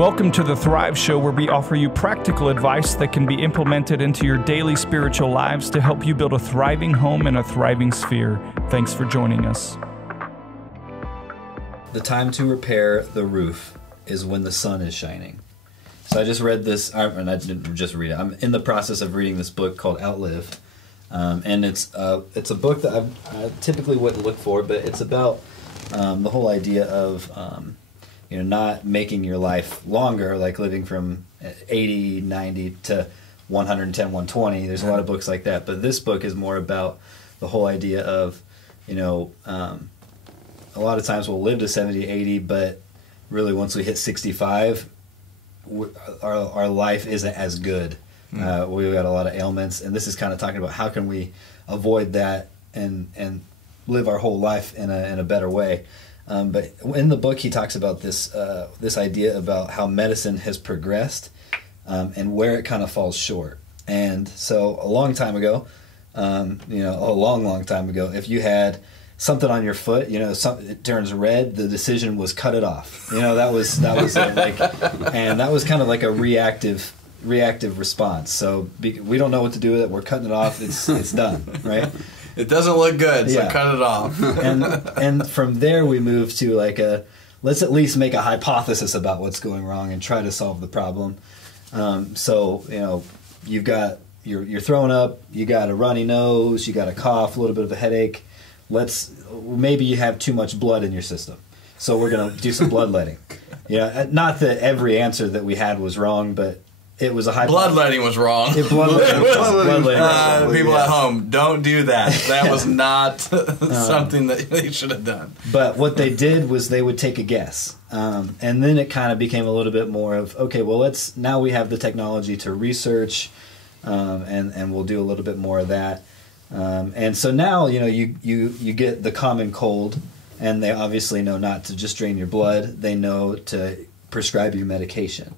Welcome to the Thrive Show, where we offer you practical advice that can be implemented into your daily spiritual lives to help you build a thriving home and a thriving sphere. Thanks for joining us. The time to repair the roof is when the sun is shining. So I just read this, and I didn't just read it. I'm in the process of reading this book called Outlive, and it's a book that I typically wouldn't look for, but it's about the whole idea of not making your life longer, like living from 80, 90 to 110, 120. There's a lot of books like that, but this book is more about the whole idea of, a lot of times we'll live to 70, 80, but really once we hit 65, our life isn't as good. We've got a lot of ailments, and this is kind of talking about how can we avoid that and live our whole life in a better way. But in the book, he talks about this idea about how medicine has progressed and where it kind of falls short. And so a long time ago, a long time ago, if you had something on your foot, it turns red, the decision was cut it off. That was and that was kind of like a reactive response. So we don't know what to do with it. We're cutting it off. It's done, right? It doesn't look good, so cut it off. and from there we move to let's at least make a hypothesis about what's going wrong and try to solve the problem. You've got you're throwing up, you got a runny nose, you got a cough, a little bit of a headache. Maybe you have too much blood in your system, so we're gonna do some bloodletting. Not that every answer that we had was wrong, but it was a hypothesis. Bloodletting was wrong. Bloodletting. People at home, don't do that. That was not something that they should have done. But what they did was they would take a guess. And then it kind of became a little bit more of, okay, well, now we have the technology to research, and we'll do a little bit more of that. And so now, you get the common cold, and they obviously know not to just drain your blood. They know to prescribe you medication.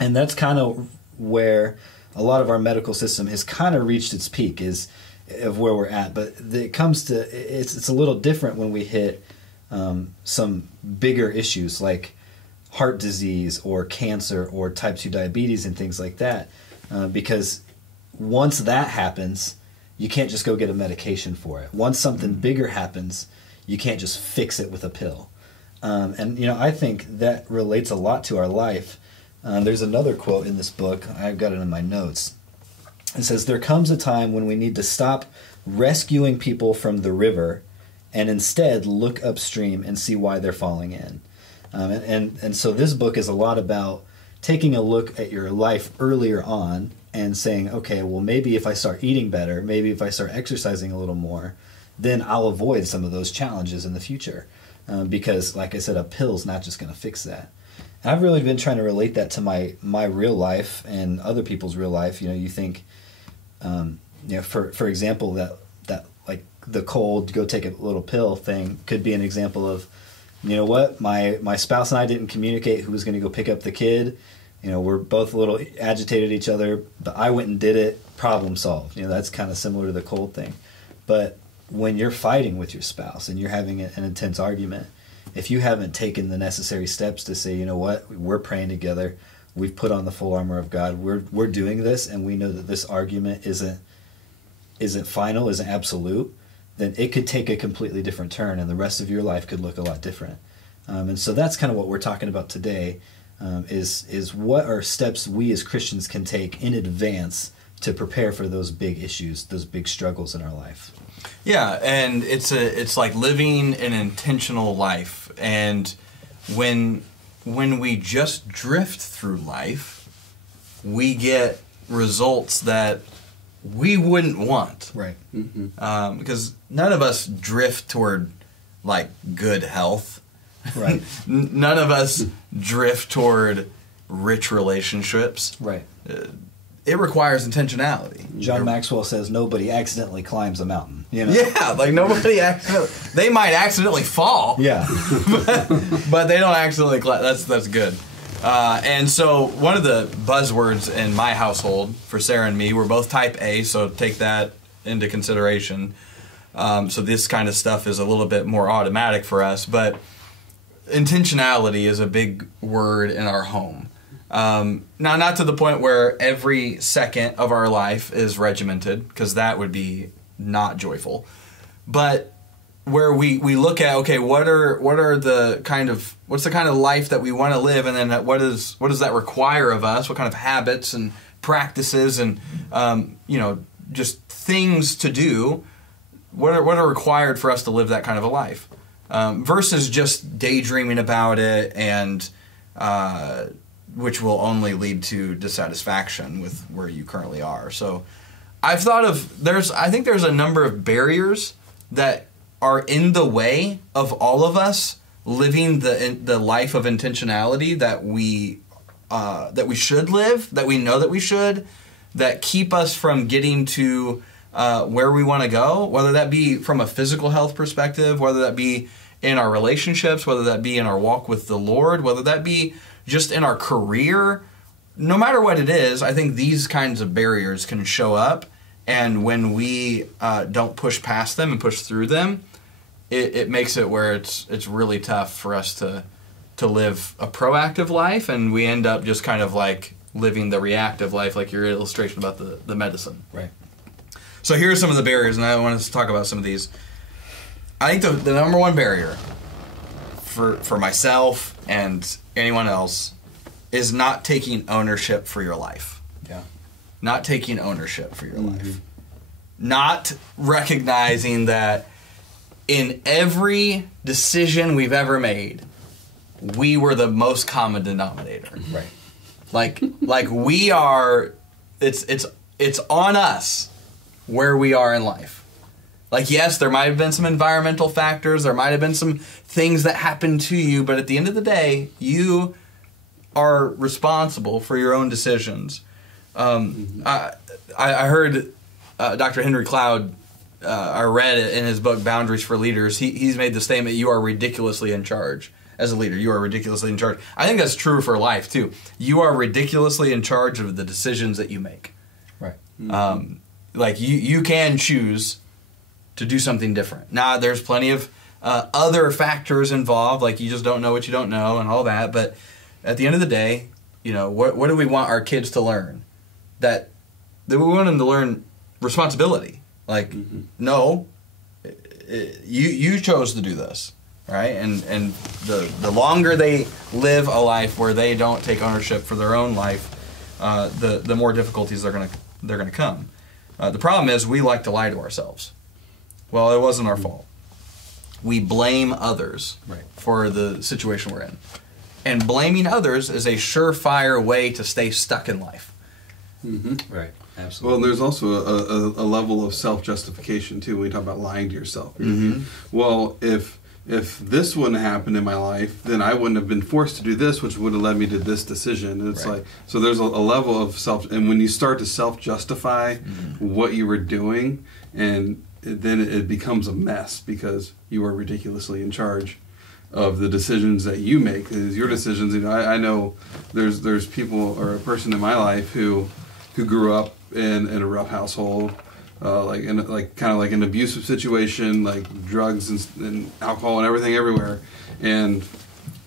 And that's kind of where a lot of our medical system has kind of reached its peak of where we're at. But it's a little different when we hit some bigger issues like heart disease or cancer or type 2 diabetes and things like that. Because once that happens, you can't just go get a medication for it. Once something bigger happens, you can't just fix it with a pill. I think that relates a lot to our life. There's another quote in this book. I've got it in my notes. It says, "There comes a time when we need to stop rescuing people from the river and instead look upstream and see why they're falling in." And so this book is a lot about taking a look at your life earlier on and saying, okay, well, maybe if I start eating better, maybe if I start exercising a little more, then I'll avoid some of those challenges in the future. Because, like I said, a pill's not just going to fix that. I've really been trying to relate that to my real life and other people's real life. You think, for example, that like the cold, go take a little pill thing could be an example of, my spouse and I didn't communicate who was going to go pick up the kid. We're both a little agitated at each other, but I went and did it, problem solved. That's kind of similar to the cold thing. But when you're fighting with your spouse and you're having an intense argument, if you haven't taken the necessary steps to say, we're praying together, we've put on the full armor of God, we're doing this, and we know that this argument isn't final, isn't absolute, then it could take a completely different turn, and the rest of your life could look a lot different. And so that's kind of what we're talking about today, is what are steps we as Christians can take in advance to prepare for those big issues, those big struggles in our life. Yeah, and it's like living an intentional life. And when we just drift through life, we get results that we wouldn't want. Right. Mm-hmm. Because none of us drift toward like good health. Right. None of us drift toward rich relationships. Right. It requires intentionality. John Maxwell says nobody accidentally climbs a mountain. Yeah, like nobody accidentally. They might accidentally fall. Yeah, but they don't accidentally climb. That's good. And so one of the buzzwords in my household for Sarah and me, we're both type A, so take that into consideration. So this kind of stuff is a little bit more automatic for us. But intentionality is a big word in our home. Now, not to the point where every second of our life is regimented, because that would be not joyful. But where we look at, okay, what's the kind of life that we want to live, and then what does that require of us? What kind of habits and practices and just things to do? What are required for us to live that kind of a life? Versus just daydreaming about it, and which will only lead to dissatisfaction with where you currently are. So I've thought of, I think there's a number of barriers that are in the way of all of us living the life of intentionality that we should live, that we know that we should, that keep us from getting to where we want to go, whether that be from a physical health perspective, whether that be in our relationships, whether that be in our walk with the Lord, whether that be just in our career. No matter what it is, I think these kinds of barriers can show up, and when we don't push past them and push through them, it makes it where it's really tough for us to live a proactive life, and we end up just kind of like living the reactive life, like your illustration about the medicine. Right. So here are some of the barriers, and I want us to talk about some of these. I think the number one barrier for myself and anyone else is not taking ownership for your life. Yeah. Not taking ownership for your life. Not recognizing that in every decision we've ever made, we were the most common denominator. Right. Like we are, it's on us where we are in life. Like, yes, there might have been some environmental factors, there might have been some things that happened to you, but at the end of the day, you are responsible for your own decisions. I heard Dr. Henry Cloud, I read it in his book, Boundaries for Leaders. He's made the statement, you are ridiculously in charge. As a leader, you are ridiculously in charge. I think that's true for life, too. You are ridiculously in charge of the decisions that you make. Right. Like, you can choose to do something different. Now, there's plenty of other factors involved, like you just don't know what you don't know and all that, but at the end of the day, what do we want our kids to learn? That we want them to learn responsibility. Like, no, you chose to do this, right? And the longer they live a life where they don't take ownership for their own life, the more difficulties they're gonna come. The problem is we like to lie to ourselves. Well, it wasn't our fault. We blame others for the situation we're in. And blaming others is a surefire way to stay stuck in life. Right. Absolutely. Well, there's also a level of self-justification, too, when you talk about lying to yourself. Well, if this wouldn't happen in my life, then I wouldn't have been forced to do this, which would have led me to this decision. And it's like, so there's a level of and when you start to self-justify what you were doing, and then it becomes a mess because you are ridiculously in charge of the decisions that you make. It's your decisions. I know there's people or a person in my life who grew up in a rough household, kind of like an abusive situation, like drugs and alcohol and everything everywhere, and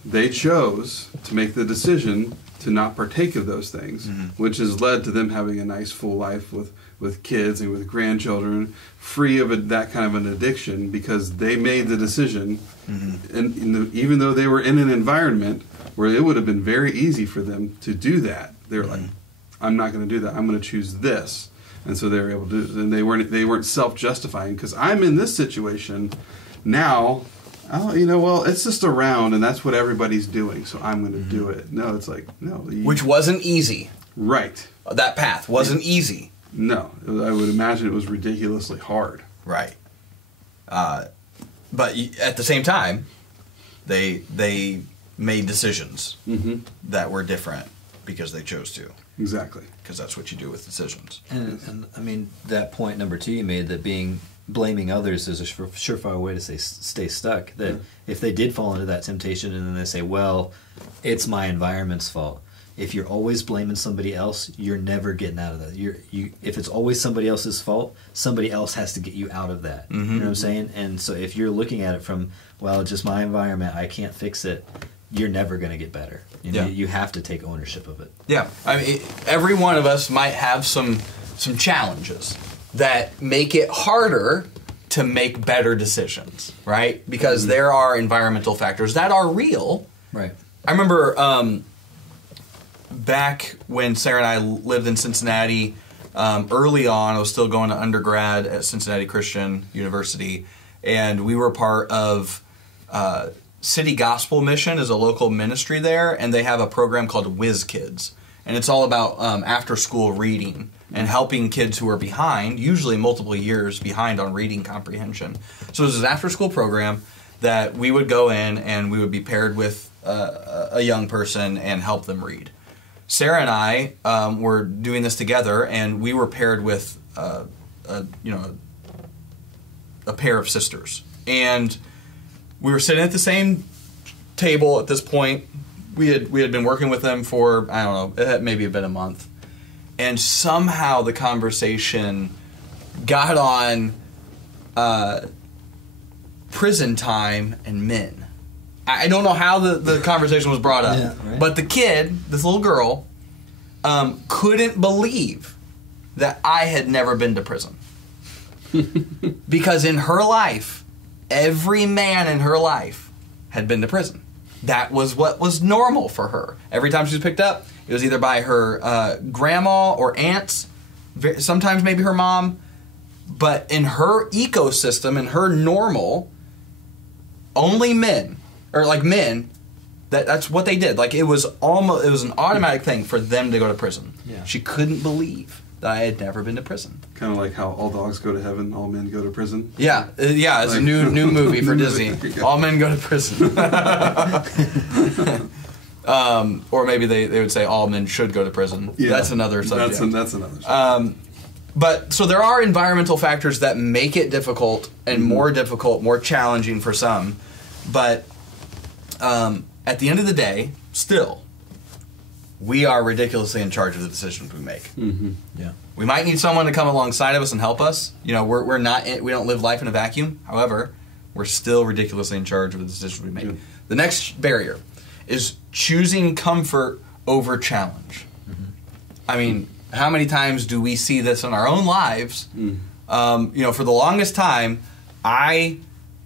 they chose to make the decision to not partake of those things, which has led to them having a nice full life with kids and with grandchildren, free of that kind of an addiction, because they made the decision, and even though they were in an environment where it would have been very easy for them to do that, they were like, I'm not going to do that. I'm going to choose this. And so they were able to, and they weren't self-justifying, because I'm in this situation now. Well, it's just around, and that's what everybody's doing, so I'm going to do it. No, it's like, no. Which wasn't easy. Right. That path wasn't easy. No, I would imagine it was ridiculously hard. Right. But at the same time, they made decisions that were different because they chose to. Exactly. Because that's what you do with decisions. And I mean, that point number 2 you made, that blaming others is a surefire way to stay stuck. That if they did fall into that temptation and then they say, well, it's my environment's fault. if you're always blaming somebody else, you're never getting out of that. If it's always somebody else's fault, somebody else has to get you out of that. You know what I'm saying? And so if you're looking at it from, well, just my environment, I can't fix it, you're never going to get better. You have to take ownership of it. Yeah, I mean, every one of us might have some challenges that make it harder to make better decisions, right? Because there are environmental factors that are real. Right. I remember back when Sarah and I lived in Cincinnati, early on, I was still going to undergrad at Cincinnati Christian University, and we were part of City Gospel Mission is a local ministry there, and they have a program called Whiz Kids, and it's all about after-school reading and helping kids who are behind, usually multiple years behind on reading comprehension. So it was an after-school program that we would go in and we would be paired with a young person and help them read. Sarah and I were doing this together, and we were paired with a pair of sisters, and we were sitting at the same table at this point. We had been working with them for, I don't know, it had maybe been a month, and somehow the conversation got on prison time and men. I don't know how the conversation was brought up, Yeah, right. but the kid, this little girl, couldn't believe that I had never been to prison. Because in her life, every man in her life had been to prison. That was what was normal for her. Every time she was picked up, it was either by her grandma or aunts, sometimes maybe her mom. But in her ecosystem, in her normal, only men, or like men, that's what they did. Like it was an automatic thing for them to go to prison. Yeah. She couldn't believe that I had never been to prison. Kind of like how all dogs go to heaven, all men go to prison. Yeah, it's a new movie for Disney. All men go to prison. Or maybe they would say all men should go to prison. Yeah, that's another subject. That's another subject. But so there are environmental factors that make it difficult and more difficult, more challenging for some. But at the end of the day, still, we are ridiculously in charge of the decisions we make. Yeah. We might need someone to come alongside of us and help us. You know, we don't live life in a vacuum. However, we're still ridiculously in charge of the decisions we make. Yeah. The next barrier is choosing comfort over challenge. I mean, how many times do we see this in our own lives? You know, for the longest time, I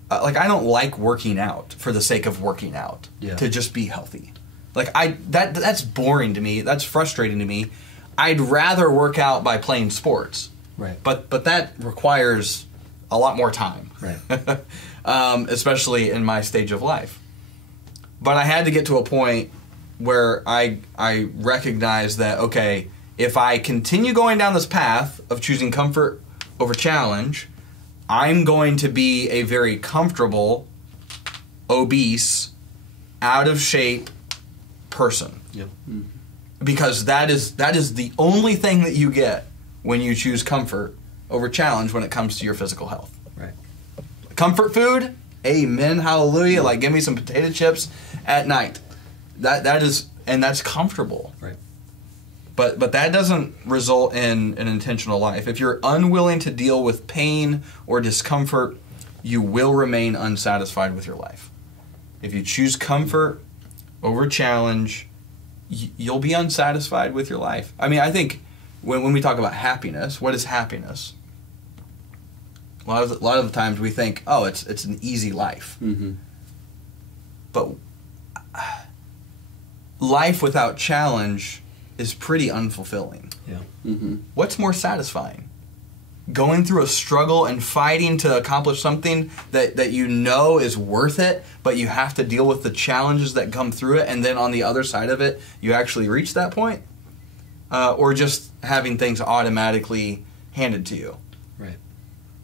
don't like working out for the sake of working out to just be healthy. Like that's boring to me. That's frustrating to me. I'd rather work out by playing sports. Right. But that requires a lot more time. Right. Especially in my stage of life. But I had to get to a point where I recognized that, okay, if I continue going down this path of choosing comfort over challenge, I'm going to be a very comfortable, obese, out of shape person. Yep. Because that is the only thing that you get when you choose comfort over challenge when it comes to your physical health. Right. Comfort food, amen, hallelujah. Like, give me some potato chips at night. That is, and that's comfortable. Right. But that doesn't result in an intentional life. If you're unwilling to deal with pain or discomfort, you will remain unsatisfied with your life. If you choose comfort over challenge, you'll be unsatisfied with your life. I mean, I think when we talk about happiness, what is happiness? A lot of the times we think, oh, it's an easy life. But life without challenge is pretty unfulfilling. Yeah. What's more satisfying? Going through a struggle and fighting to accomplish something that you know is worth it, but you have to deal with the challenges that come through it, and then on the other side of it, you actually reach that point? Or just having things automatically handed to you? Right.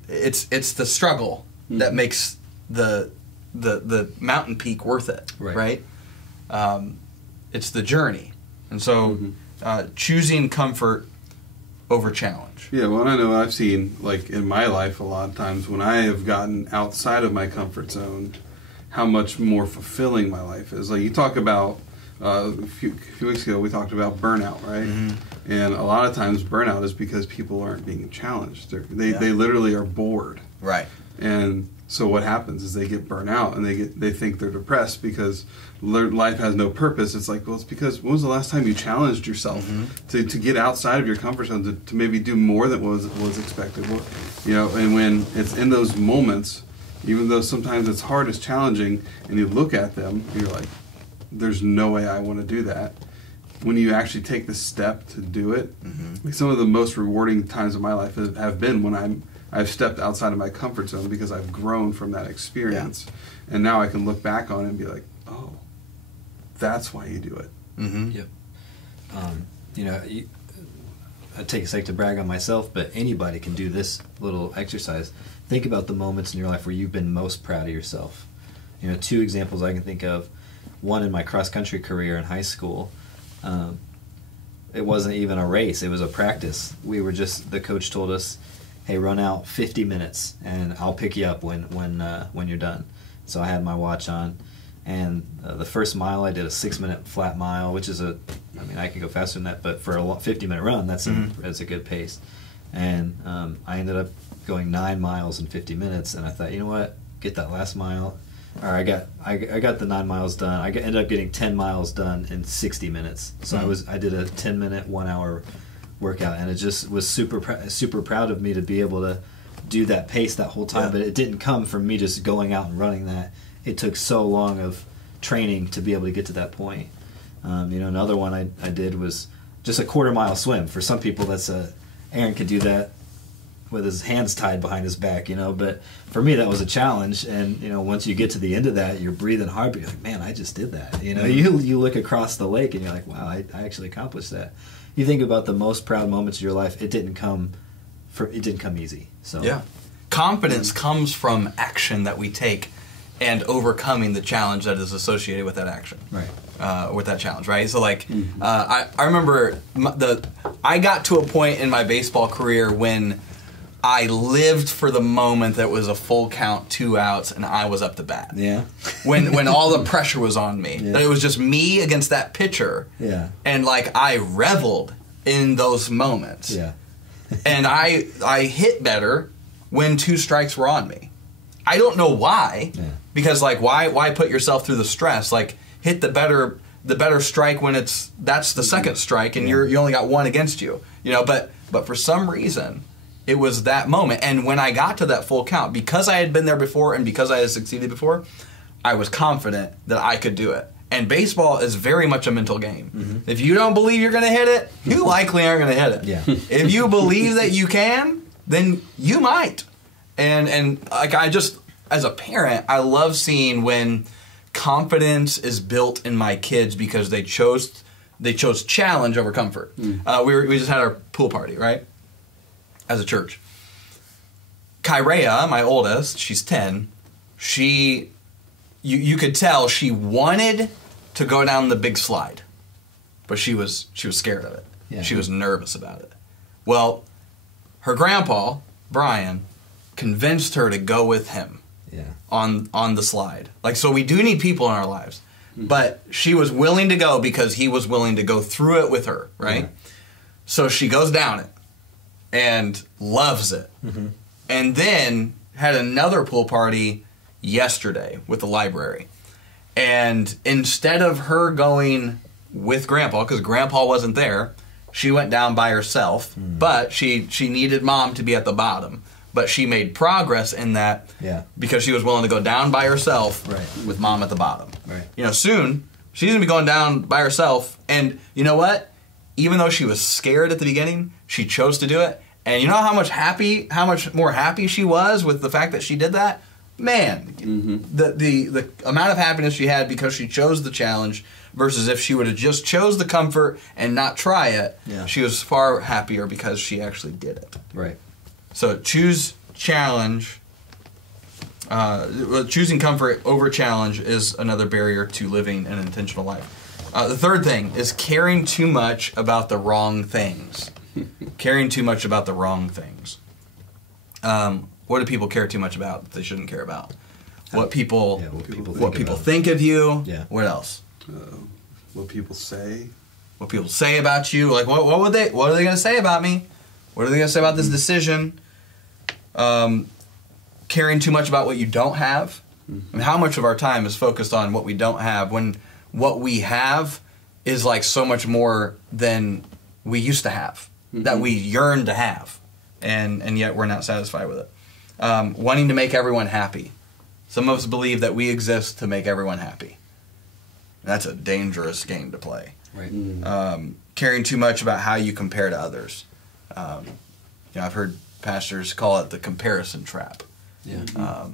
It's the struggle that makes the mountain peak worth it, right? It's the journey. And so choosing comfort over challenge. Yeah, well, I know I've seen, like, in my life a lot of times when I have gotten outside of my comfort zone, how much more fulfilling my life is. Like, you talk about A few weeks ago, we talked about burnout, right? Mm-hmm. And a lot of times, burnout is because people aren't being challenged. They literally are bored. Right. And so what happens is they get burnt out and they think they're depressed because life has no purpose. It's like, well, it's because when was the last time you challenged yourself to get outside of your comfort zone to maybe do more than was expected? Well, and when it's in those moments, even though sometimes it's hard, it's challenging, and you look at them, and you're like, there's no way I want to do that. When you actually take the step to do it, like some of the most rewarding times of my life have been when I've stepped outside of my comfort zone because I've grown from that experience. Yeah. And now I can look back on it and be like, oh, that's why you do it. Mm-hmm. Yep. I take a sec to brag on myself, but anybody can do this little exercise. Think about the moments in your life where you've been most proud of yourself. 2 examples I can think of. One in my cross-country career in high school. It wasn't even a race. It was a practice. The coach told us, hey, run out 50 minutes, and I'll pick you up when you're done. So I had my watch on, and the first mile I did a 6-minute flat mile, which is I could go faster than that, but for a 50-minute run, that's a good pace. And I ended up going 9 miles in 50 minutes, and I thought, you know what, get that last mile. Or I got the 9 miles done. I ended up getting 10 miles done in 60 minutes. So I did a 10-minute, 1-hour workout, and it just was super proud of me to be able to do that pace that whole time. But it didn't come from me just going out and running that. It took so long of training to be able to get to that point. Another one I did was just a 1/4-mile swim. For some people, Aaron could do that with his hands tied behind his back, but for me that was a challenge. And once you get to the end of that, you're breathing hard, but you're like, man, I just did that. You look across the lake and you're like, wow, I actually accomplished that. You think about the most proud moments of your life, it didn't come easy. So yeah, confidence comes from action that we take and overcoming the challenge that is associated with that action, right? With that challenge, right? So I remember I got to a point in my baseball career when I lived for the moment that was a full count, 2 outs, and I was up to bat. Yeah. When all the pressure was on me. Yeah. That it was just me against that pitcher. Yeah. And I reveled in those moments. Yeah. And I hit better when 2 strikes were on me. I don't know why. Yeah. Because why put yourself through the stress? Hit the better strike when that's the second strike and you only got 1 against you. But for some reason it was that moment. And when I got to that full count, because I had been there before and because I had succeeded before, I was confident that I could do it. And baseball is very much a mental game. Mm-hmm. If you don't believe you're going to hit it, you likely aren't going to hit it. Yeah. If you believe that you can, then you might. And I just, as a parent, I love seeing when confidence is built in my kids because they chose challenge over comfort. We just had our pool party, right? As a church. Kyrea, my oldest, she's 10, you could tell she wanted to go down the big slide, but she was scared of it. Yeah. She was nervous about it. Well, her grandpa, Brian, convinced her to go with him on the slide. So we do need people in our lives. But she was willing to go because he was willing to go through it with her, right? Yeah. So she goes down it and loves it. Mm-hmm. And then had another pool party yesterday with the library. And instead of her going with Grandpa, because Grandpa wasn't there, she went down by herself. Mm. But she needed Mom to be at the bottom. But she made progress in that because she was willing to go down by herself with Mom at the bottom. Right. Soon she's going to be going down by herself. And you know what? Even though she was scared at the beginning, she chose to do it. And you know how much more happy she was with the fact that she did that? Man, the amount of happiness she had because she chose the challenge versus if she would have just chose the comfort and not try it, she was far happier because she actually did it. Right. So choose challenge. Choosing comfort over challenge is another barrier to living an intentional life. The third thing is caring too much about the wrong things. Caring too much about the wrong things. What do people care too much about that they shouldn't care about? What people think of you. Yeah. What else? what people say. What people say about you. Like, what are they going to say about me? What are they going to say about this decision? Caring too much about what you don't have. I mean, how much of our time is focused on what we don't have when what we have is like so much more than we used to have, that we yearn to have, and yet we're not satisfied with it. Wanting to make everyone happy. Some of us believe that we exist to make everyone happy. That's a dangerous game to play. Right. Caring too much about how you compare to others. I've heard pastors call it the comparison trap. Yeah.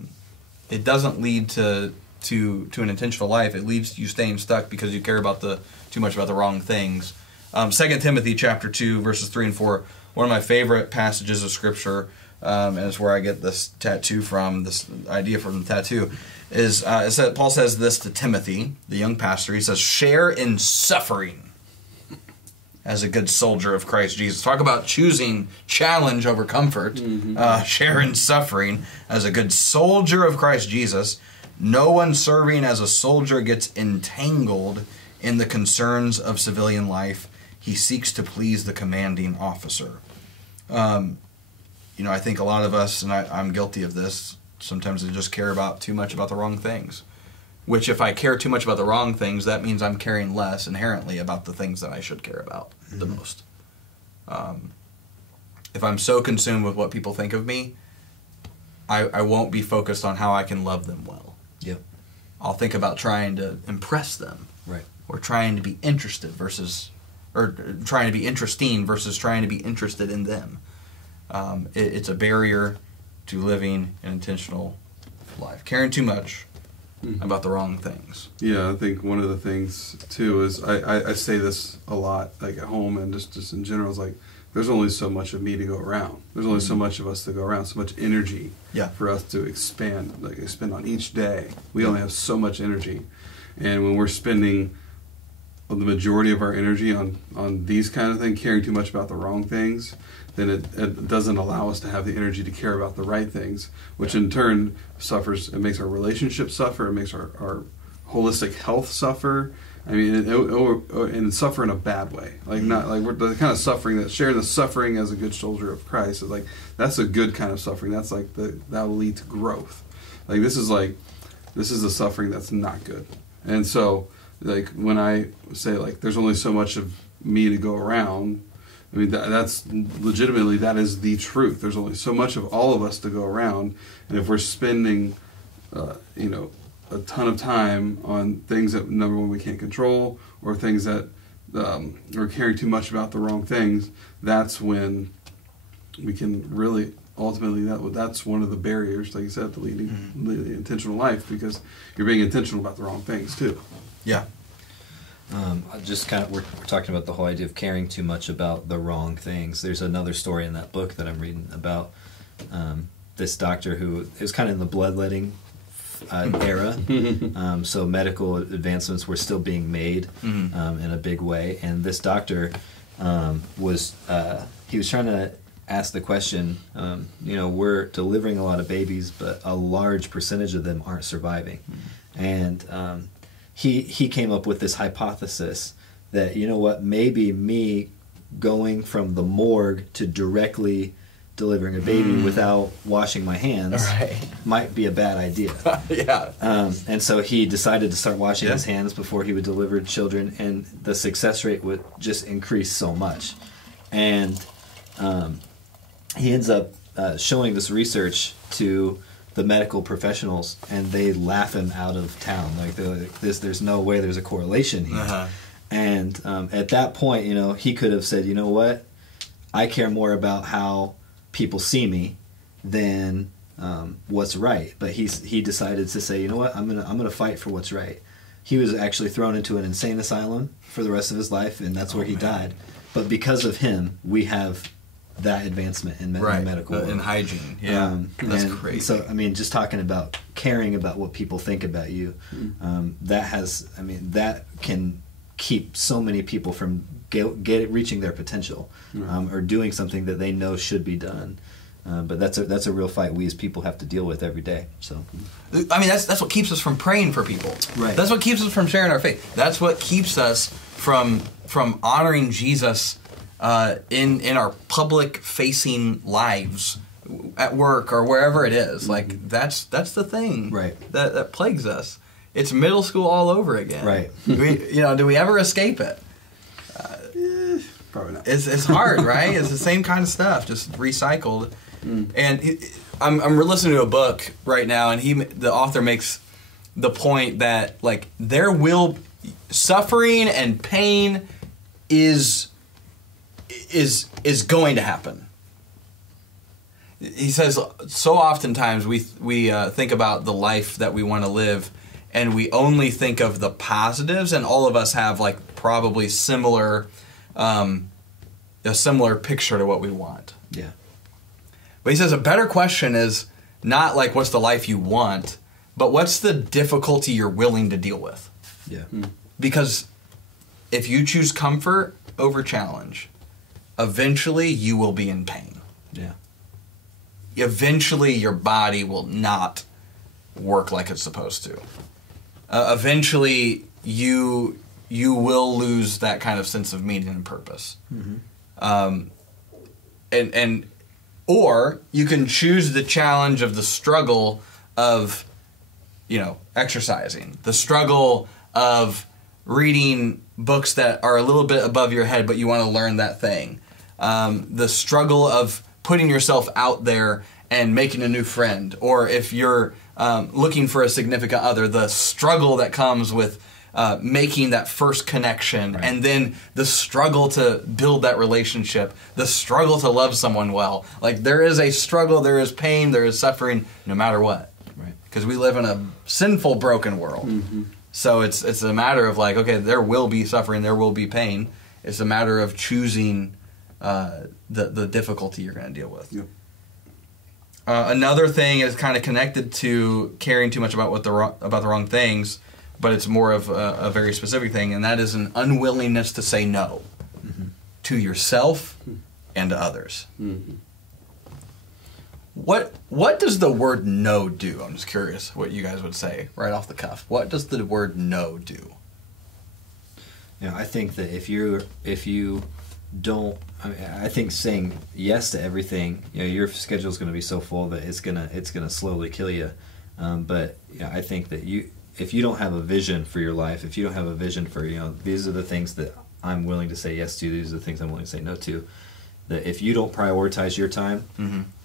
It doesn't lead to an intentional life. It leads to you staying stuck because you care about too much about the wrong things. 2 Timothy chapter 2 verses 3 and 4. One of my favorite passages of Scripture, and it's where I get this tattoo from. This idea from the tattoo is Paul says this to Timothy, the young pastor. He says, "Share in suffering as a good soldier of Christ Jesus." Talk about choosing challenge over comfort. Share in suffering as a good soldier of Christ Jesus. No one serving as a soldier gets entangled in the concerns of civilian life. He seeks to please the commanding officer. I think a lot of us, and I'm guilty of this, sometimes I just care too much about the wrong things. Which, if I care too much about the wrong things, that means I'm caring less inherently about the things that I should care about the most. If I'm so consumed with what people think of me, I won't be focused on how I can love them well. Yep. I'll think about trying to impress them. Right. Or trying to be interested or trying to be interesting versus trying to be interested in them. It's a barrier to living an intentional life. Caring too much about the wrong things. Yeah, I think one of the things too is I say this a lot, like at home and just in general, is like there's only so much of me to go around. There's only so much of us to go around, so much energy for us to expend on each day. We only have so much energy. And when we're spending the majority of our energy on these kind of things, caring too much about the wrong things, then it doesn't allow us to have the energy to care about the right things, which in turn suffers. It makes our relationships suffer. It makes our holistic health suffer. I mean, and suffer in a bad way. Like not like we're the kind of suffering that sharing the suffering as a good soldier of Christ is like that's a good kind of suffering. That's like that will lead to growth. Like this is the suffering that's not good. And so like when I say like there's only so much of me to go around, I mean that's legitimately that is the truth. There's only so much of all of us to go around, and if we're spending a ton of time on things that, number one, we can't control, or things that or caring too much about the wrong things, that's when we can really ultimately that's one of the barriers, like you said, to leading the intentional life, because you're being intentional about the wrong things too. Yeah. Just kind of we're talking about the whole idea of caring too much about the wrong things. There's another story in that book that I'm reading about this doctor who is kind of in the bloodletting era. So medical advancements were still being made in a big way, and this doctor was trying to ask the question, we're delivering a lot of babies, but a large percentage of them aren't surviving. And he came up with this hypothesis that, maybe me going from the morgue to directly delivering a baby without washing my hands might be a bad idea. And so he decided to start washing his hands before he would deliver children, and the success rate would just increase so much. And he ends up showing this research to the medical professionals, and they laugh him out of town. Like, they're like, there's no way there's a correlation here. And at that point, he could have said, you know what, I care more about how people see me than what's right. But he decided to say, you know what, I'm gonna fight for what's right. He was actually thrown into an insane asylum for the rest of his life, and that's where he died. But because of him, we have that advancement in medical in hygiene. That's crazy. So I mean, just talking about caring about what people think about you, that can keep so many people from reaching their potential, or doing something that they know should be done. But that's a real fight we as people have to deal with every day. So, I mean, that's what keeps us from praying for people. Right. That's what keeps us from sharing our faith. That's what keeps us from honoring Jesus in our public facing lives at work or wherever it is. Like that's the thing that plagues us. It's middle school all over again. Right. Do we ever escape it? Probably not. It's hard, right? It's the same kind of stuff, just recycled. And I'm listening to a book right now, and the author makes the point that like suffering and pain is going to happen. He says so oftentimes we think about the life that we want to live, and we only think of the positives, and all of us have like probably a similar picture to what we want. Yeah. But he says a better question is not like what's the life you want, but what's the difficulty you're willing to deal with. Yeah. Because if you choose comfort over challenge, eventually you will be in pain. Yeah. Eventually your body will not work like it's supposed to. Eventually you will lose that kind of sense of meaning and purpose. Or you can choose the challenge of the struggle of, exercising, the struggle of reading books that are a little bit above your head, but you want to learn that thing. The struggle of putting yourself out there and making a new friend. Or if you're looking for a significant other, the struggle that comes with making that first connection, and then the struggle to build that relationship, the struggle to love someone well. Like there is a struggle, there is pain, there is suffering, no matter what. Right. Because we live in a sinful, broken world. So it's a matter of like, okay, there will be suffering, there will be pain. It's a matter of choosing the difficulty you're going to deal with. Yep. Another thing is kind of connected to caring too much about the wrong things, but it's more of a very specific thing, and that is an unwillingness to say no to yourself and to others. What does the word no do? I'm just curious what you guys would say right off the cuff. What does the word no do? I think that if you don't, I think saying yes to everything, your schedule is going to be so full that it's gonna slowly kill you. But I think that if you don't have a vision for your life, if you don't have a vision for, these are the things that I'm willing to say yes to, these are the things I'm willing to say no to, that if you don't prioritize your time,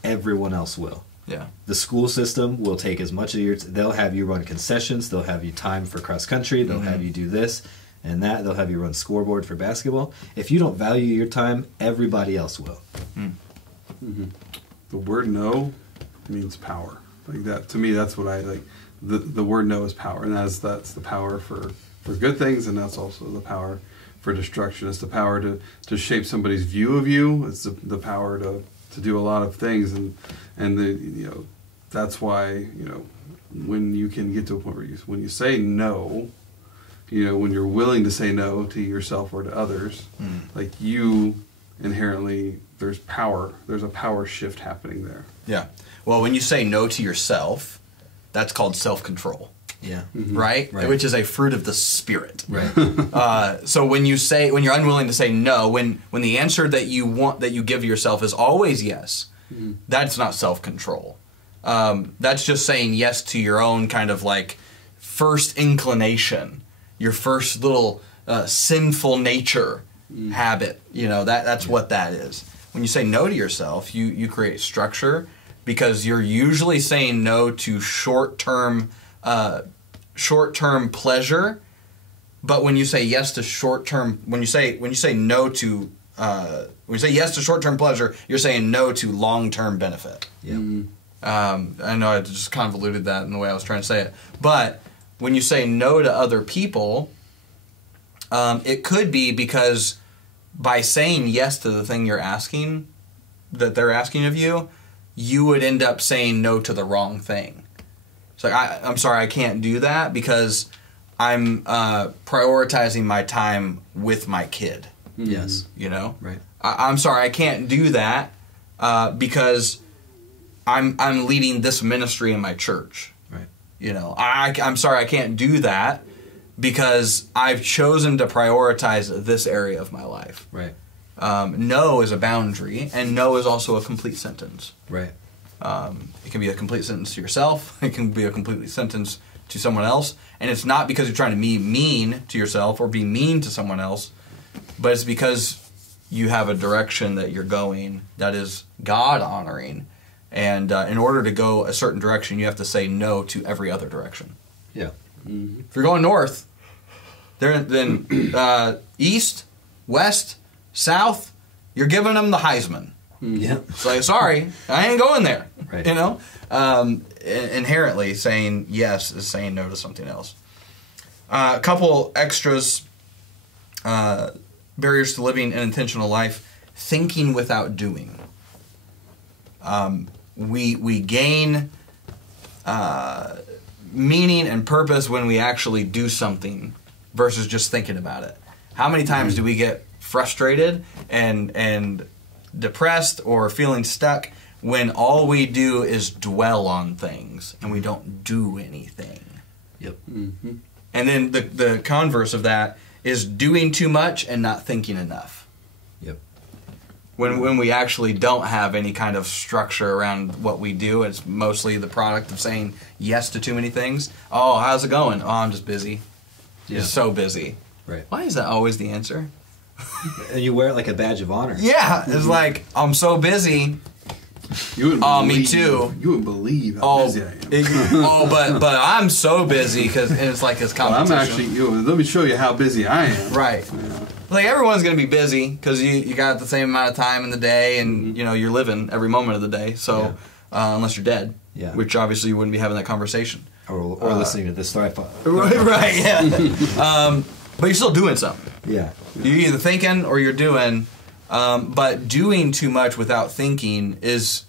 everyone else will. Yeah. The school system will take as much of they'll have you run concessions, they'll have you time for cross country, they'll have you do this and that, they'll have you run scoreboard for basketball. If you don't value your time, everybody else will. The word no means power. Like that, to me, that's what I like. The word no is power, and that's the power for good things, and that's also the power for destruction. It's the power to shape somebody's view of you. It's the power to do a lot of things, and that's why when you can get to a point where when you say no, when you're willing to say no to yourself or to others, like you inherently, there's power. There's a power shift happening there. Yeah. Well, when you say no to yourself, that's called self-control. Yeah. Right? Which is a fruit of the Spirit. Right. So when you're unwilling to say no, when the answer that you give yourself is always yes, that's not self-control. That's just saying yes to your own kind of like first inclination, your first little sinful nature habit. That's what that is. When you say no to yourself, you create structure, because you're usually saying no to short-term pleasure. But when you say yes to short-term, when you say yes to short-term pleasure, you're saying no to long-term benefit. Yeah. I know I just convoluted that in the way I was trying to say it. But when you say no to other people, it could be because by saying yes to the thing that they're asking of you, you would end up saying no to the wrong thing. It's like, I'm sorry, I can't do that because I'm prioritizing my time with my kid. Yes. You know? Right. I'm sorry, I can't do that because I'm leading this ministry in my church. Right. You know, I'm sorry, I can't do that because I've chosen to prioritize this area of my life. Right. No is a boundary, and no is also a complete sentence. Right. It can be a complete sentence to yourself. It can be a complete sentence to someone else. And it's not because you're trying to be mean to yourself or be mean to someone else, but it's because you have a direction that you're going that is God-honoring. And in order to go a certain direction, you have to say no to every other direction. Yeah. Mm-hmm. If you're going north, then east, west, south, you're giving them the Heisman. Yeah. It's like, sorry, I ain't going there. Right. You know? Inherently, saying yes is saying no to something else. A couple extras, barriers to living an intentional life, thinking without doing. We gain meaning and purpose when we actually do something versus just thinking about it. How many times do we get frustrated and depressed or feeling stuck when all we do is dwell on things and we don't do anything? Yep. Mm-hmm. And then the converse of that is doing too much and not thinking enough. Yep. When we actually don't have any kind of structure around what we do, it's mostly the product of saying yes to too many things. Oh, how's it going? Oh, I'm just busy. Yeah. Just so busy. Right. Why is that always the answer? And you wear it like a badge of honor. Yeah, it's like, I'm so busy. You wouldn't Oh, believe, me too. You wouldn't believe how busy I am. But I'm so busy because it's like this Well, competition. I'm actually. Let me show you how busy I am. Right. Yeah. Like, everyone's going to be busy because you got the same amount of time in the day and, you're living every moment of the day. So, unless you're dead, which obviously you wouldn't be having that conversation. Or listening to this story. Right, yeah. But you're still doing something. Yeah. You're either thinking or you're doing. But doing too much without thinking is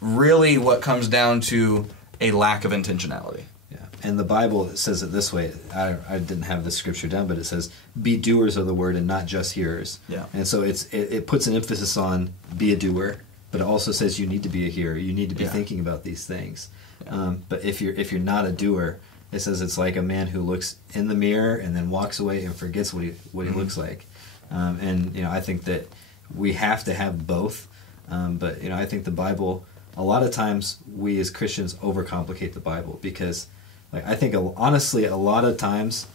really what comes down to a lack of intentionality. Yeah. And the Bible says it this way. I didn't have the scripture down, but it says, "Be doers of the word and not just hearers." Yeah. And so it puts an emphasis on be a doer, but it also says you need to be a hearer. You need to be thinking about these things. Yeah. But if you're not a doer, it says it's like a man who looks in the mirror and then walks away and forgets what he looks like. And I think that we have to have both. But I think the Bible, a lot of times we as Christians overcomplicate the Bible because, I think honestly a lot of times,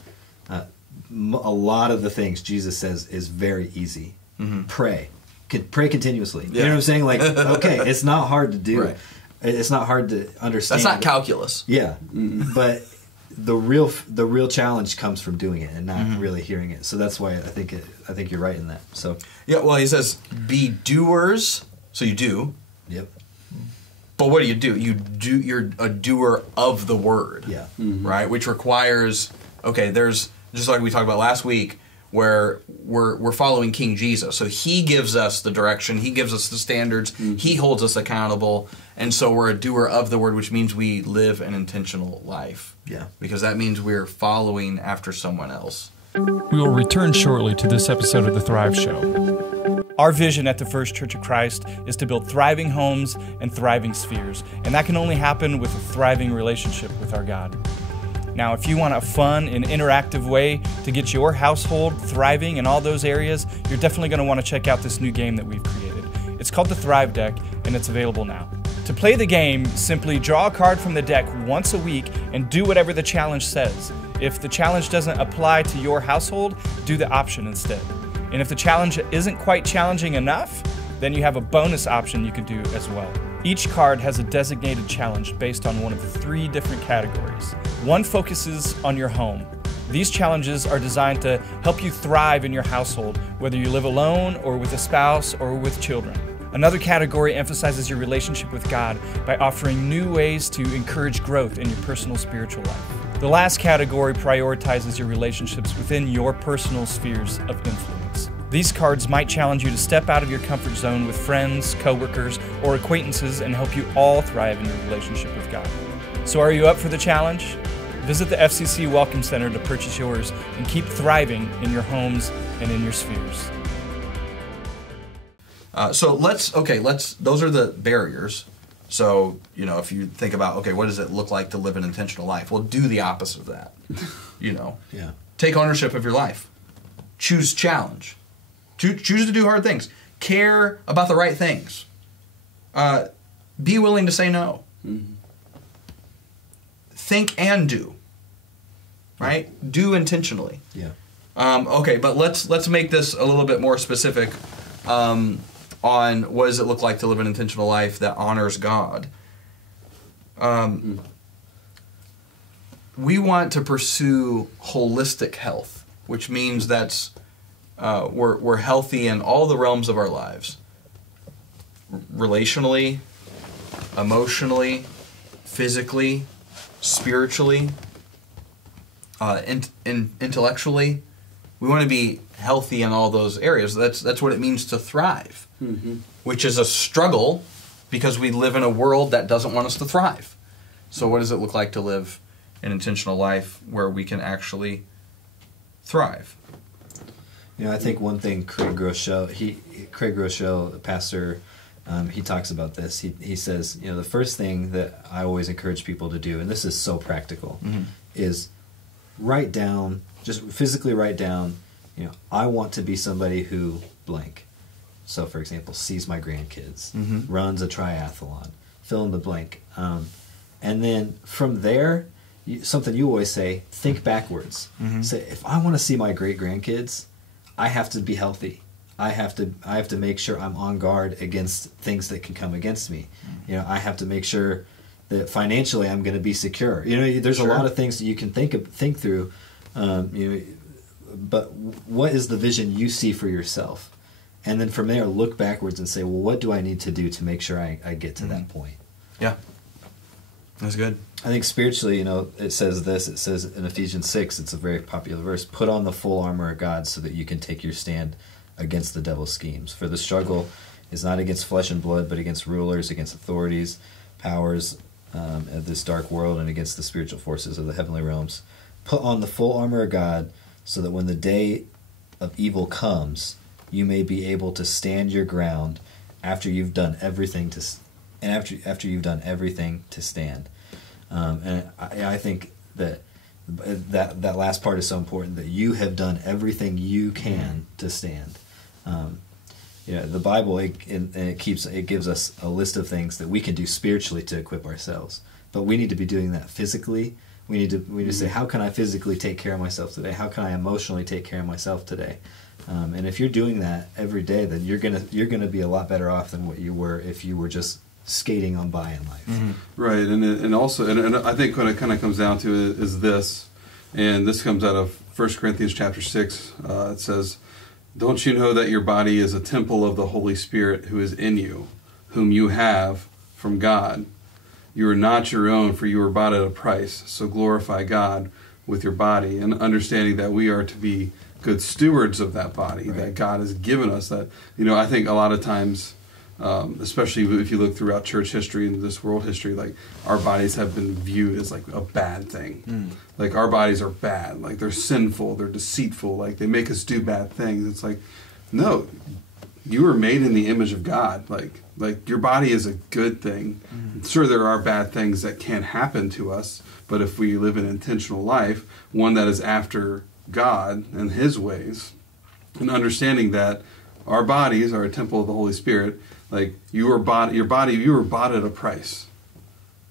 a lot of the things Jesus says is very easy. Mm-hmm. Pray continuously. Yeah. You know what I'm saying? Like, okay, it's not hard to do. Right. It's not hard to understand. That's not calculus. Yeah, but the real challenge comes from doing it and not really hearing it. So that's why I think you're right in that. So Yeah, well, he says, be doers, so you do. Yep. But what do? You're a doer of the word. Yeah. Right? Which requires, there's, just like we talked about last week, where we're following King Jesus. So he gives us the direction, he gives us the standards, he holds us accountable, and so we're a doer of the word, which means we live an intentional life. Yeah. Because that means we're following after someone else. We will return shortly to this episode of The Thrive Show. Our vision at the First Church of Christ is to build thriving homes and thriving spheres, and that can only happen with a thriving relationship with our God. Now, if you want a fun and interactive way to get your household thriving in all those areas, you're definitely going to want to check out this new game that we've created. It's called the Thrive Deck, and it's available now. To play the game, simply draw a card from the deck once a week and do whatever the challenge says. If the challenge doesn't apply to your household, do the option instead. And if the challenge isn't quite challenging enough, then you have a bonus option you can do as well. Each card has a designated challenge based on one of 3 different categories. One focuses on your home. These challenges are designed to help you thrive in your household, whether you live alone or with a spouse or with children. Another category emphasizes your relationship with God by offering new ways to encourage growth in your personal spiritual life. The last category prioritizes your relationships within your personal spheres of influence. These cards might challenge you to step out of your comfort zone with friends, coworkers, or acquaintances and help you all thrive in your relationship with God. So are you up for the challenge? Visit the FCC Welcome Center to purchase yours and keep thriving in your homes and in your spheres. Those are the barriers. So, you know, if you think about, okay, what does it look like to live an intentional life? Well, do the opposite of that. You know, Yeah. take ownership of your life. Choose challenge. Choose to do hard things. Care about the right things. Be willing to say no. Mm-hmm. Think and do. Right? Do intentionally. Yeah. Okay, but let's make this a little bit more specific on what does it look like to live an intentional life that honors God. We want to pursue holistic health, which means that's we're healthy in all the realms of our lives, relationally, emotionally, physically, spiritually, intellectually. We want to be healthy in all those areas. That's what it means to thrive, which is a struggle because we live in a world that doesn't want us to thrive. So what does it look like to live an intentional life where we can actually thrive? You know, I think one thing Craig Groeschel, a pastor, he talks about this. He says, you know, the first thing that I always encourage people to do, and this is so practical, is write down, just physically write down, you know, I want to be somebody who blank. So, for example, sees my grandkids, runs a triathlon, fill in the blank. And then from there, something you always say, think backwards. Say, if I want to see my great-grandkids, I have to be healthy. I have to make sure I'm on guard against things that can come against me. You know, I have to make sure that financially I'm going to be secure. You know, there's a lot of things that you can think through. You know, but what is the vision you see for yourself? And then from there, look backwards and say, well, what do I need to do to make sure I get to that point? Yeah, that's good. I think spiritually, you know, it says this. It says in Ephesians 6, it's a very popular verse, put on the full armor of God so that you can take your stand against the devil's schemes. For the struggle is not against flesh and blood, but against rulers, against authorities, powers of this dark world, and against the spiritual forces of the heavenly realms. Put on the full armor of God so that when the day of evil comes, you may be able to stand your ground after you've done everything to stand. And I think that last part is so important, that you have done everything you can to stand. You know, the Bible it gives us a list of things that we can do spiritually to equip ourselves, but we need to be doing that physically. We need to say, how can I physically take care of myself today? How can I emotionally take care of myself today? And if you're doing that every day, then you're gonna be a lot better off than what you were if you were just skating on by in life. Right, and also I think what it kind of comes down to is this, and this comes out of 1 Corinthians chapter 6. It says, "Don't you know that your body is a temple of the Holy Spirit who is in you, whom you have from God? You are not your own, for you were bought at a price. So glorify God with your body," and understanding that we are to be good stewards of that body that God has given us. That, you know, I think a lot of times, especially if you look throughout church history and this world history, like, our bodies have been viewed as like a bad thing. Like, our bodies are bad, like they're sinful, they're deceitful, like they make us do bad things. It's like, no, you were made in the image of God. Like your body is a good thing. Sure, there are bad things that can happen to us, but if we live an intentional life, one that is after God and His ways, and understanding that our bodies are a temple of the Holy Spirit, like, you were bought at a price.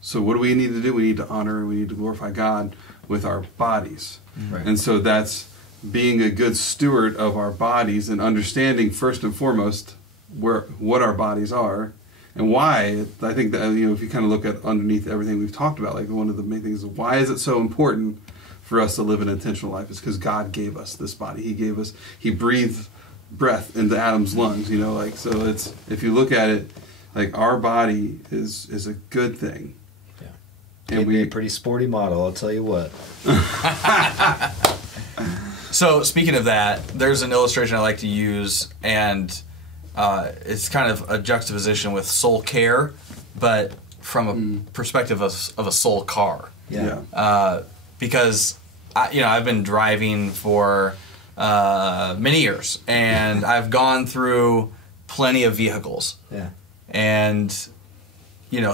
So what do we need to do? We need to honor and we need to glorify God with our bodies. And so that's being a good steward of our bodies and understanding first and foremost what our bodies are and why. I think that, you know, if you kind of look at underneath everything we've talked about, like, one of the main things is, why is it so important for us to live an intentional life? Is because God gave us this body. He breathed breath into Adam's lungs, you know, like, so it's, if you look at it, like, our body is a good thing. And we a pretty sporty model, I'll tell you what. So, speaking of that, there's an illustration I like to use, and it's kind of a juxtaposition with soul care, but from a perspective of a soul car. Because I've been driving for many years, and I've gone through plenty of vehicles. And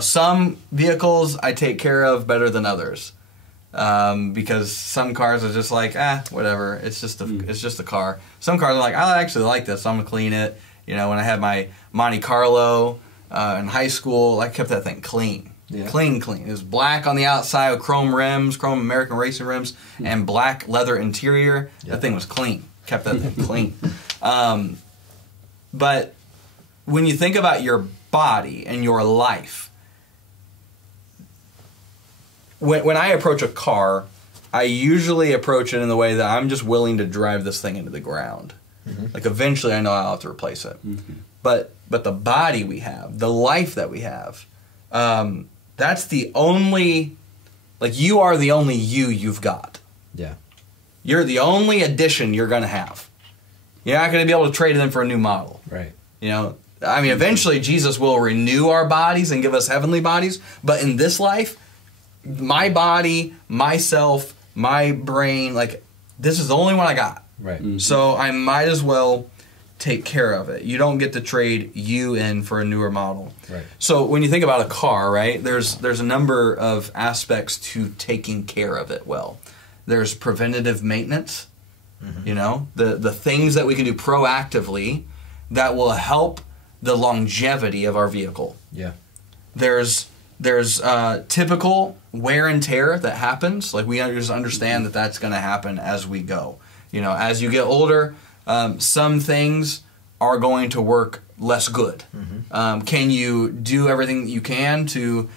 some vehicles I take care of better than others. Because some cars are just like, whatever. It's just a car. Some cars are like, I actually like this, so I'm gonna clean it. When I had my Monte Carlo in high school, I kept that thing clean. Yeah. Clean. It was black on the outside with chrome rims, chrome American racing rims, and black leather interior. Yeah. That thing was clean. Kept that thing clean. But when you think about your body and your life, when I approach a car, I usually approach it in the way that I'm just willing to drive this thing into the ground. Mm-hmm. Like eventually I know I'll have to replace it. Mm-hmm. But the body we have, the life that we have, that's the only, you are the only you've got. Yeah. You're the only addition you're going to have. You're not going to be able to trade it in for a new model. Right. Eventually Jesus will renew our bodies and give us heavenly bodies, but in this life, my body, myself, my brain, this is the only one I got. Right. Mm-hmm. So I might as well take care of it. You don't get to trade you in for a newer model. Right. So when you think about a car, right, there's a number of aspects to taking care of it well. There's preventative maintenance, the things that we can do proactively that will help the longevity of our vehicle. Yeah. There's typical wear and tear that happens. We just understand that that's going to happen as we go. As you get older, some things are going to work less good. Mm-hmm. Can you do everything that you can to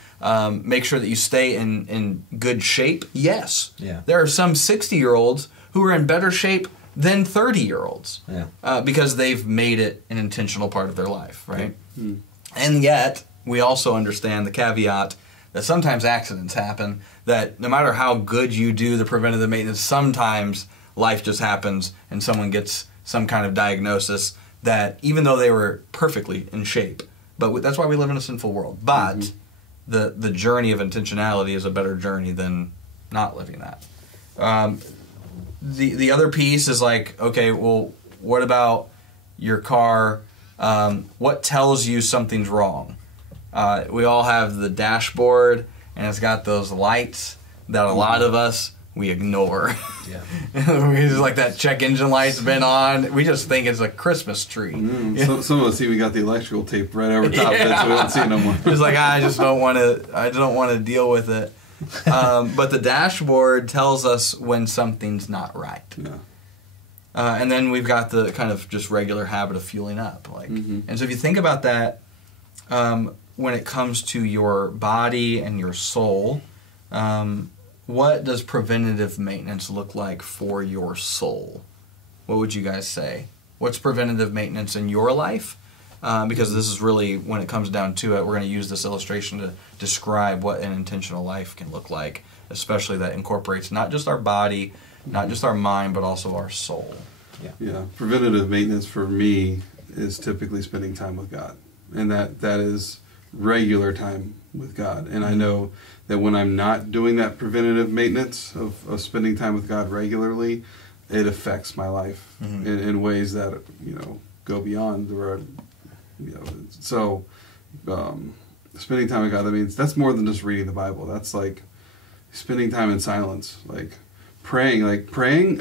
make sure that you stay in good shape? Yes. Yeah. There are some 60-year-olds who are in better shape than 30-year-olds because they've made it an intentional part of their life, right? Mm-hmm. And yet, we also understand the caveat that sometimes accidents happen, that no matter how good you do the preventative maintenance, sometimes life just happens and someone gets some kind of diagnosis that even though they were perfectly in shape, but that's why we live in a sinful world. But the journey of intentionality is a better journey than not living that. The other piece is okay, well, what about your car? What tells you something's wrong? We all have the dashboard, and it's got those lights that a lot of us, we ignore. Yeah. We just that check engine light's been on. We just think it's a Christmas tree. Some of us even got the electrical tape right over top of it, so we don't see it no more. It's I just don't want to deal with it. But the dashboard tells us when something's not right. Yeah. And then we've got the kind of just regular habit of fueling up. And so if you think about that, when it comes to your body and your soul, what does preventative maintenance look like for your soul? What would you guys say? What's preventative maintenance in your life? Because this is really, when it comes down to it, we're going to use this illustration to describe what an intentional life can look like, especially that incorporates not just our body, not just our mind, but also our soul. Yeah. Preventative maintenance for me is typically spending time with God. And that is regular time with God. And I know that when I'm not doing that preventative maintenance of spending time with God regularly, it affects my life in ways that go beyond the road. So spending time with God, that's more than just reading the Bible. That's spending time in silence, praying.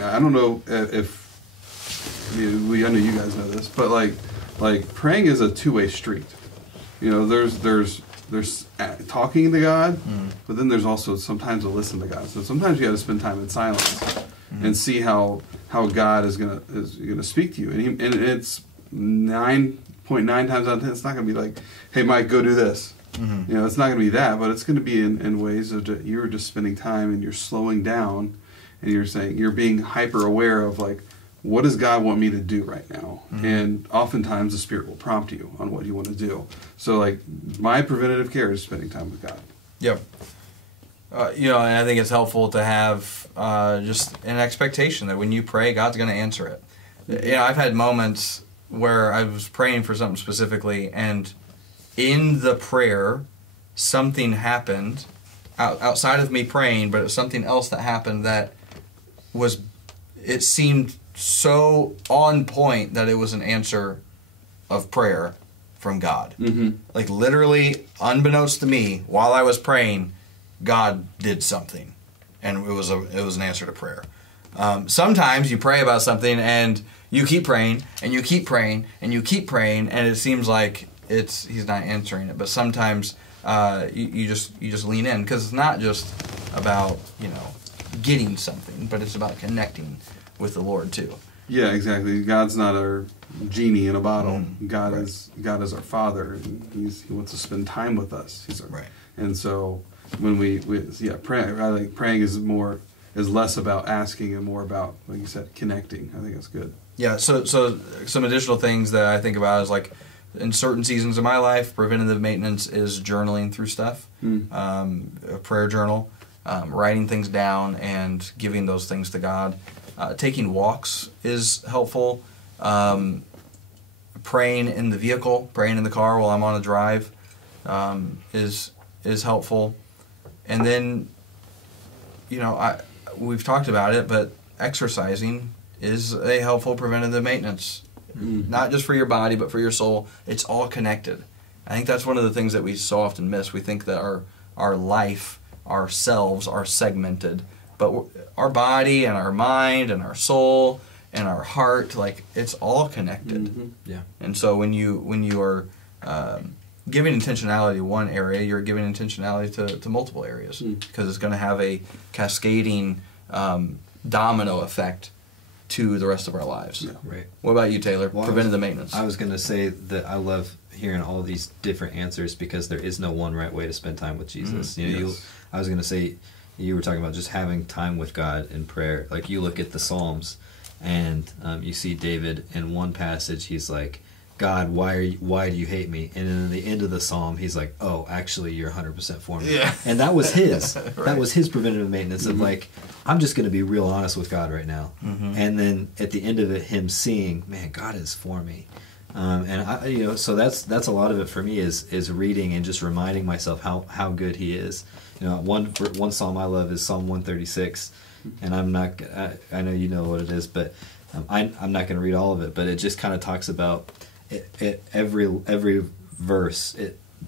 I don't know if I know you guys know this, but praying is a two-way street. There's talking to God, but then there's also sometimes to listen to God. So sometimes you got to spend time in silence and see how God is gonna speak to you. And it's 9.9 times out of 10, it's not gonna be hey Mike, go do this. It's not gonna be that, but it's gonna be in ways of you're just spending time and you're slowing down, and you're being hyper aware of what does God want me to do right now? And oftentimes the Spirit will prompt you on what you want to do. So my preventative care is spending time with God. Yep. And I think it's helpful to have just an expectation that when you pray, God's going to answer it. I've had moments where I was praying for something specifically, and in the prayer, something happened outside of me praying, but it was something else that happened that it seemed so on point that it was an answer of prayer. from God. Mm-hmm. Like literally, unbeknownst to me, while I was praying, God did something, and it was an answer to prayer. Sometimes you pray about something and you keep praying and you keep praying and you keep praying, and it seems like he's not answering it. But sometimes you just lean in, because it's not just about getting something, but it's about connecting with the Lord too. Yeah, exactly. God's not our genie in a bottle. God Right. is our Father, and He wants to spend time with us. Right. And so when we pray, I think praying is less about asking and more about, like you said, connecting. I think that's good. Yeah. So some additional things that I think about is, like, in certain seasons of my life, preventative maintenance is journaling through stuff, a prayer journal, writing things down and giving those things to God. Taking walks is helpful. Praying in the vehicle, praying in the car while I'm on a drive is helpful. And then, we've talked about it, but exercising is a helpful preventative maintenance. Not just for your body, but for your soul. It's all connected. I think that's one of the things that we so often miss. We think that our life, ourselves, are segmented. But our body and our mind and our soul and our heart, like, it's all connected. Mm-hmm. Yeah. And so when you are giving intentionality to one area, you're giving intentionality to multiple areas, because it's going to have a cascading domino effect to the rest of our lives. Yeah. Right. What about you, Taylor? Well, Preventative maintenance. I was going to say that I love hearing all these different answers, because there is no one right way to spend time with Jesus. Yes. I was going to say, you were talking about just having time with God in prayer. Like, you look at the Psalms, and you see David in one passage, he's like, God, why do you hate me? And then at the end of the psalm, he's like, oh, actually, you're 100% for me. Yeah. And that was his. Right. That was his preventative maintenance of, like, I'm just going to be real honest with God right now. And then at the end of it, him seeing, man, God is for me. And so that's a lot of it for me is reading and just reminding myself how good He is. One psalm I love is Psalm 136, and I know you know what it is, but I'm not going to read all of it. But it just kind of talks about every verse.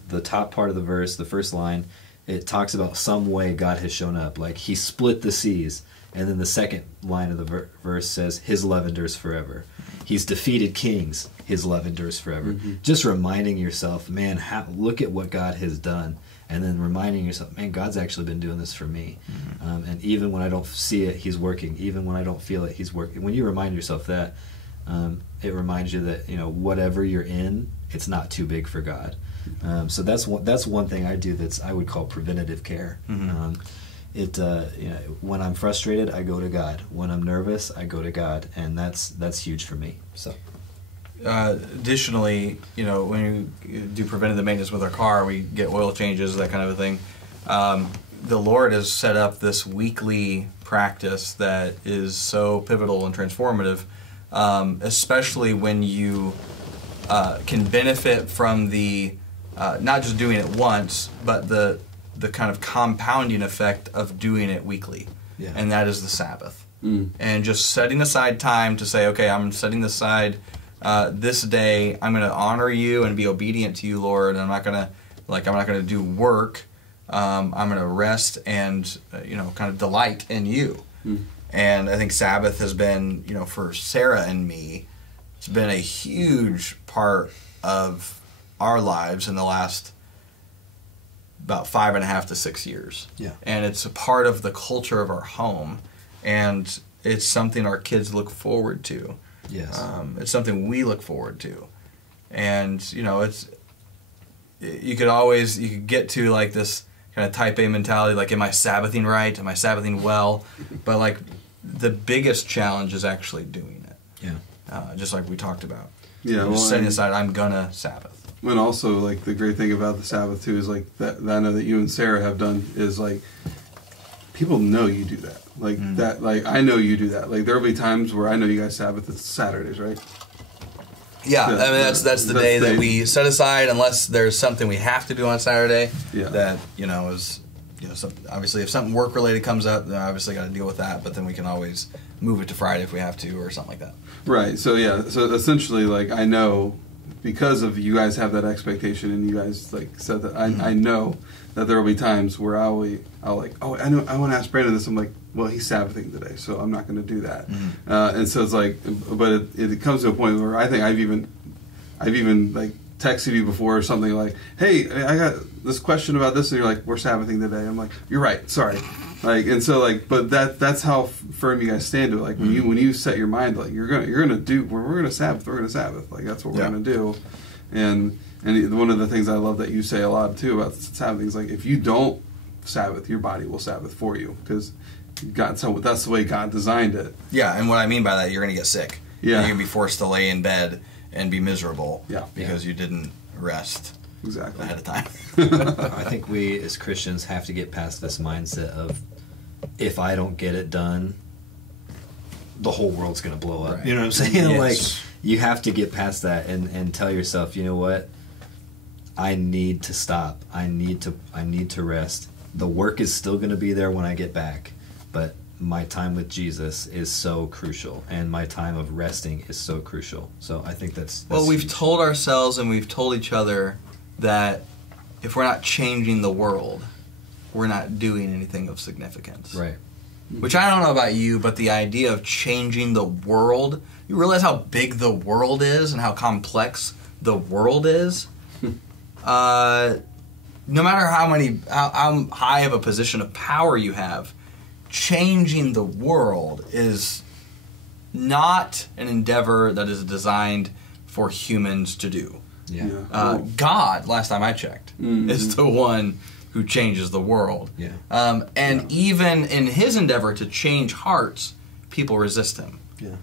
The top part of the verse, the first line, it talks about some way God has shown up, like He split the seas. And then the second line of the verse says, His love endures forever. He's defeated kings. His love endures forever. Just reminding yourself, man, look at what God has done. And then reminding yourself, man, God's actually been doing this for me. And even when I don't see it, He's working. Even when I don't feel it, He's working. When you remind yourself that, it reminds you that, whatever you're in, it's not too big for God. So that's one thing I do I would call preventative care. When I'm frustrated, I go to God. When I'm nervous, I go to God, and that's huge for me. So, additionally, when you do preventative maintenance with our car, we get oil changes, that kind of a thing. The Lord has set up this weekly practice that is so pivotal and transformative, especially when you can benefit from the not just doing it once, but the kind of compounding effect of doing it weekly. Yeah. And that is the Sabbath. And just setting aside time to say, okay, I'm setting aside this day, I'm going to honor you and be obedient to you, Lord. And I'm not going to do work. I'm going to rest and kind of delight in you. And I think Sabbath has been, for Sarah and me, it's been a huge part of our lives in the last about 5.5 to 6 years. Yeah. And it's a part of the culture of our home, and it's something our kids look forward to. yes. It's something we look forward to. And, you could get to like this kind of type A mentality, like, am I Sabbathing right? Am I Sabbathing well? But like, the biggest challenge is actually doing it. Yeah. Just like we talked about. Yeah, Just setting aside, I'm gonna Sabbath. And also, like, the great thing about the Sabbath too is, like, that I know that you and Sarah have done is, like, people know you do that. Like that, like, I know you do that. Like, there'll be times where I know you guys Sabbath. It's Saturdays, right? Yeah, I mean that's the day that we set aside, unless there's something we have to do on Saturday. Yeah. That is obviously if something work related comes up, then obviously got to deal with that. But then we can always move it to Friday if we have to, or something like that. Right. So yeah. So essentially, like, I know because of you guys have that expectation, and you guys like said that I know that there will be times where I'll like, oh, I want to ask Brandon this. I'm like, well, he's Sabbathing today, so I'm not going to do that. And so it's like, but it comes to a point where I think I've even like texted you before or something like, hey, I got this question about this, and you're like, we're Sabbathing today. I'm like, you're right, sorry. Like, and so like, but that's how firm you guys stand to it. Like when you set your mind, like we're gonna Sabbath, like that's what we're gonna do. And one of the things I love that you say a lot too about Sabbath is like, if you don't Sabbath, your body will Sabbath for you, because that's the way God designed it. Yeah, and what I mean by that, you're gonna get sick. Yeah, you're gonna be forced to lay in bed and be miserable. Yeah, because you didn't rest. Exactly. Ahead of time. I think we as Christians have to get past this mindset of, if I don't get it done, the whole world's going to blow up. Right. You know what I'm saying? Yes. Like, you have to get past that and tell yourself, you know what? I need to stop. I need to rest. The work is still going to be there when I get back, but my time with Jesus is so crucial, and my time of resting is so crucial. So I think that's well, we've huge. told ourselves and we've told each other that if we're not changing the world, we're not doing anything of significance. Right. Which I don't know about you, but the idea of changing the world, you realize how big the world is and how complex the world is? No matter how high of a position of power you have, changing the world is not an endeavor that is designed for humans to do. Yeah. God, last time I checked, is the one who changes the world. Yeah. Even in his endeavor to change hearts, people resist him. Yeah.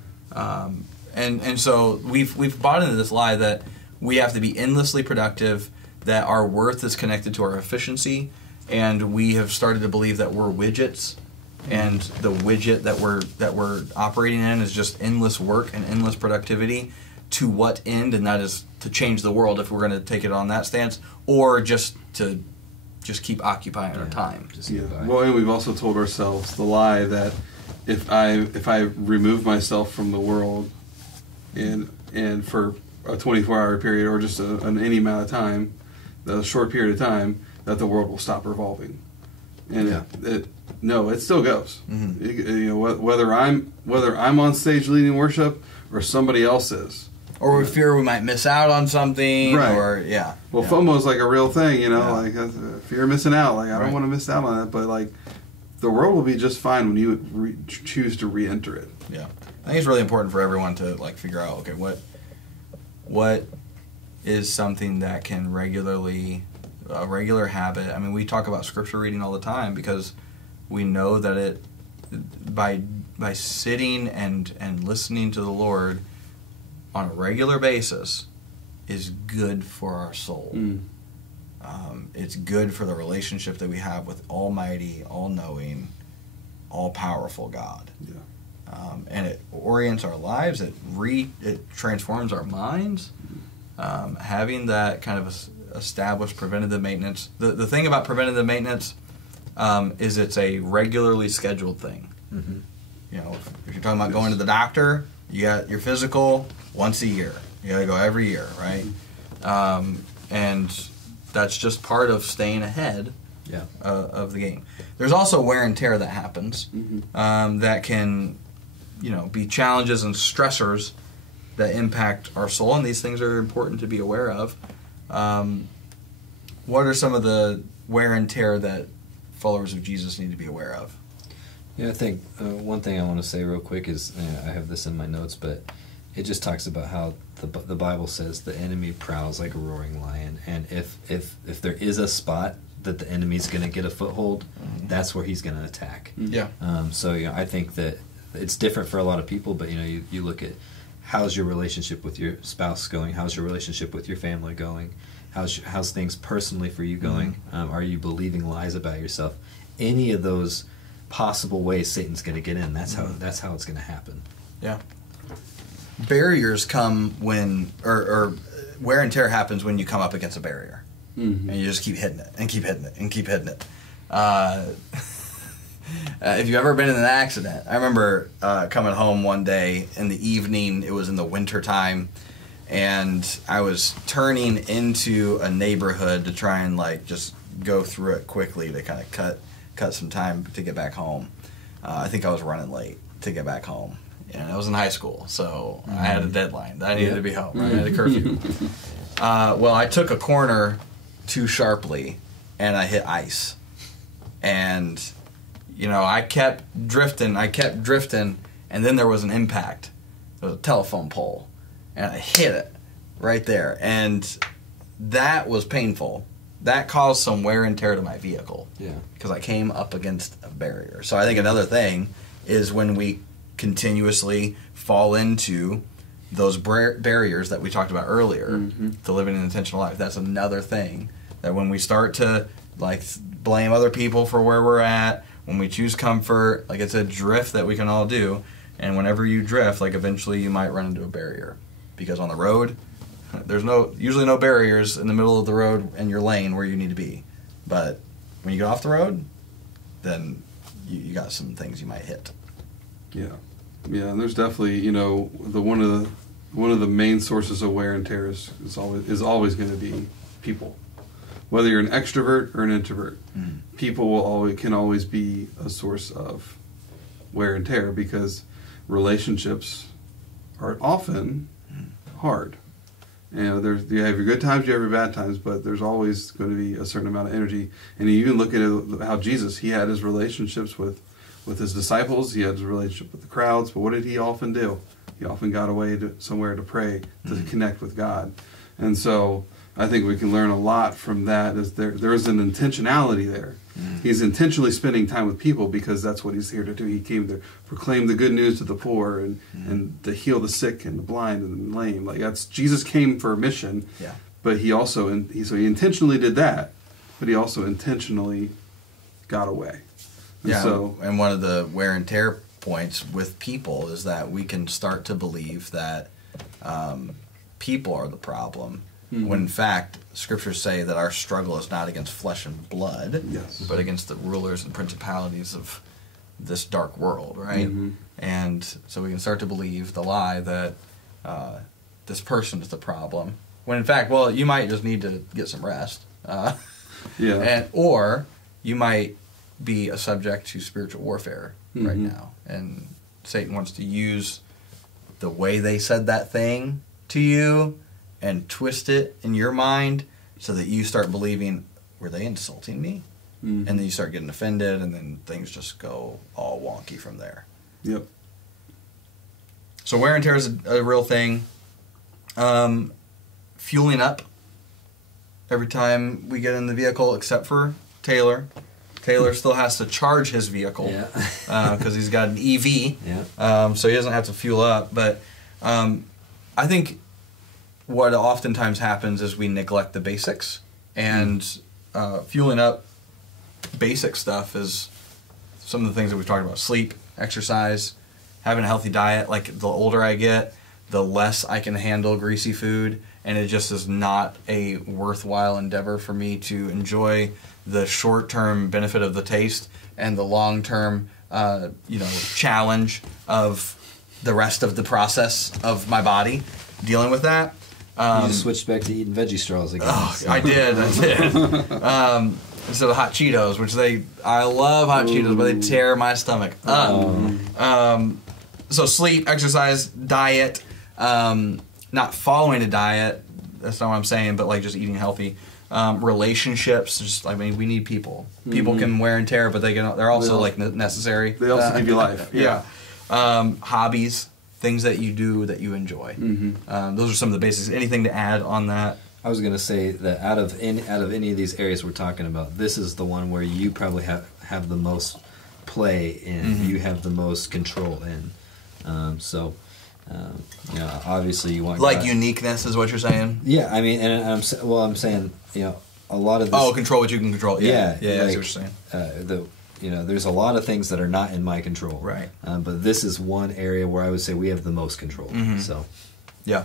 And so we've bought into this lie that we have to be endlessly productive, that our worth is connected to our efficiency, and we have started to believe that we're widgets, and the widget that we're operating in is just endless work and endless productivity. To what end? And that is to change the world, if we're going to take it on that stance, or just to keep occupying our time. Well, and we've also told ourselves the lie that if I remove myself from the world and for a 24-hour period, or just an any amount of time, a short period of time, that the world will stop revolving. And it still goes. Mm-hmm. Whether I'm on stage leading worship or somebody else is. Or we fear we might miss out on something. Right. Or, Well, FOMO is like a real thing, like fear of missing out. Like, I don't want to miss out on that, but like, the world will be just fine when you choose to re-enter it. Yeah. I think it's really important for everyone to like figure out, okay, what is something that can a regular habit. I mean, we talk about scripture reading all the time because we know that by sitting and listening to the Lord on a regular basis is good for our soul. It's good for the relationship that we have with Almighty, all-knowing, all-powerful God. And it orients our lives. It transforms our minds. Having that kind of established preventative maintenance. The thing about preventative maintenance is it's a regularly scheduled thing. Mm-hmm. If you're talking about going to the doctor, you got your physical once a year. You got to go every year, right? And that's just part of staying ahead of the game. There's also wear and tear that happens that can, be challenges and stressors that impact our soul, and these things are important to be aware of. What are some of the wear and tear that followers of Jesus need to be aware of? Yeah, I think one thing I want to say real quick is, I have this in my notes, but it just talks about how the Bible says the enemy prowls like a roaring lion, and if there is a spot that the enemy's going to get a foothold, that's where he's going to attack. Yeah. So I think that it's different for a lot of people, but you look at how's your relationship with your spouse going, how's your relationship with your family going, how's things personally for you going, are you believing lies about yourself? Any of those possible ways Satan's going to get in, that's how it's going to happen. Yeah. Barriers come when, or wear and tear happens when you come up against a barrier, and you just keep hitting it and keep hitting it and keep hitting it. If you've ever been in an accident, I remember coming home one day in the evening. It was in the winter time, and I was turning into a neighborhood to try and like just go through it quickly to kind of cut some time to get back home. I think I was running late to get back home. And I was in high school, so I had a deadline. I needed to be home. I had a curfew. Well, I took a corner too sharply, and I hit ice. And, you know, I kept drifting, and then there was an impact. There was a telephone pole, and I hit it right there. And that was painful. That caused some wear and tear to my vehicle. Yeah. Because I came up against a barrier. So I think another thing is when we continuously fall into those barriers that we talked about earlier to living an intentional life. That's another thing that when we start to like blame other people for where we're at, when we choose comfort, like it's a drift that we can all do. And whenever you drift, like eventually you might run into a barrier, because on the road there's usually no barriers in the middle of the road in your lane where you need to be. But when you get off the road, then you got some things you might hit. Yeah, and there's definitely, you know, one of the main sources of wear and tear is always going to be people. Whether you're an extrovert or an introvert, people can always be a source of wear and tear, because relationships are often hard. You know, you have your good times, you have your bad times, but there's always going to be a certain amount of energy. And you even look at how Jesus, he had his relationships with his disciples, he had his relationship with the crowds, but what did he often do? He often got away somewhere to pray, to connect with God. And so I think we can learn a lot from that. Is there is an intentionality there. He's intentionally spending time with people because that's what he's here to do. He came to proclaim the good news to the poor and to heal the sick and the blind and the lame. Like Jesus came for a mission, but he also he intentionally did that, but he also intentionally got away. And one of the wear and tear points with people is that we can start to believe that people are the problem, when in fact scriptures say that our struggle is not against flesh and blood, but against the rulers and principalities of this dark world, right? And so we can start to believe the lie that this person is the problem, when in fact, well, you might just need to get some rest, or you might be a subject to spiritual warfare right now, and Satan wants to use the way they said that thing to you and twist it in your mind so that you start believing, were they insulting me? And then you start getting offended, and then things just go all wonky from there. So wear and tear is a real thing. Fueling up every time we get in the vehicle, except for Taylor. Taylor still has to charge his vehicle because he's got an EV, so he doesn't have to fuel up. But I think what oftentimes happens is we neglect the basics, and fueling up basic stuff is some of the things that we've talked about: sleep, exercise, having a healthy diet. Like the older I get, the less I can handle greasy food, and it just is not a worthwhile endeavor for me to enjoy the short-term benefit of the taste and the long-term, challenge of the rest of the process of my body dealing with that. You just switched back to eating veggie straws again. I did. Instead of hot Cheetos, which I love hot Cheetos, but they tear my stomach up. So sleep, exercise, diet, not following a diet, that's not what I'm saying, but like just eating healthy. Relationships, we need people. People can wear and tear, but they're also necessary. They also give you life. Hobbies, things that you do that you enjoy. Those are some of the basics. Anything to add on that? I was going to say that out of any of these areas we're talking about, this is the one where you probably have the most play in. You have the most control in. Obviously you want uniqueness is what you're saying. Yeah, I mean, and I'm saying, a lot of this. Control what you can control. Yeah, I see what you're saying. There's a lot of things that are not in my control. Right. But this is one area where I would say we have the most control. So. Yeah.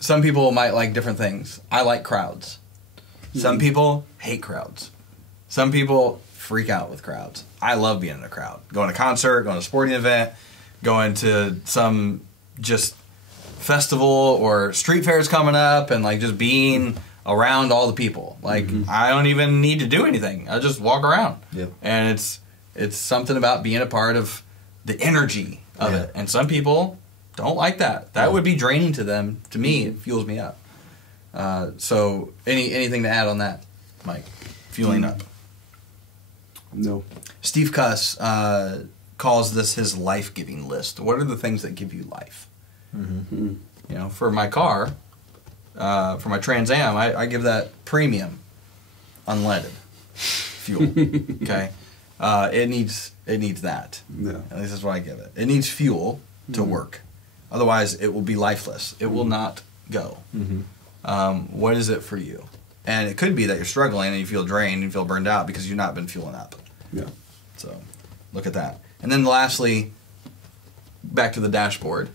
Some people might like different things. I like crowds. Some people hate crowds. Some people freak out with crowds. I love being in a crowd. Going to a concert, going to a sporting event, going to some just festival or street fair is coming up, and like just being around all the people. Like I don't even need to do anything. I just walk around. Yep. And it's something about being a part of the energy of it. And some people don't like that. That would be draining to them. To me, it fuels me up. So anything to add on that, Mike? Fueling up. No. Steve Cuss calls this his life-giving list. What are the things that give you life? You know, for my car, for my Trans Am, I give that premium unleaded fuel. Okay, it needs that. Yeah. At least that's what I give it. It needs fuel to work. Otherwise, it will be lifeless. It will not go. What is it for you? And it could be that you're struggling and you feel drained and feel burned out because you've not been fueling up. Yeah. So look at that. And then lastly, back to the dashboard.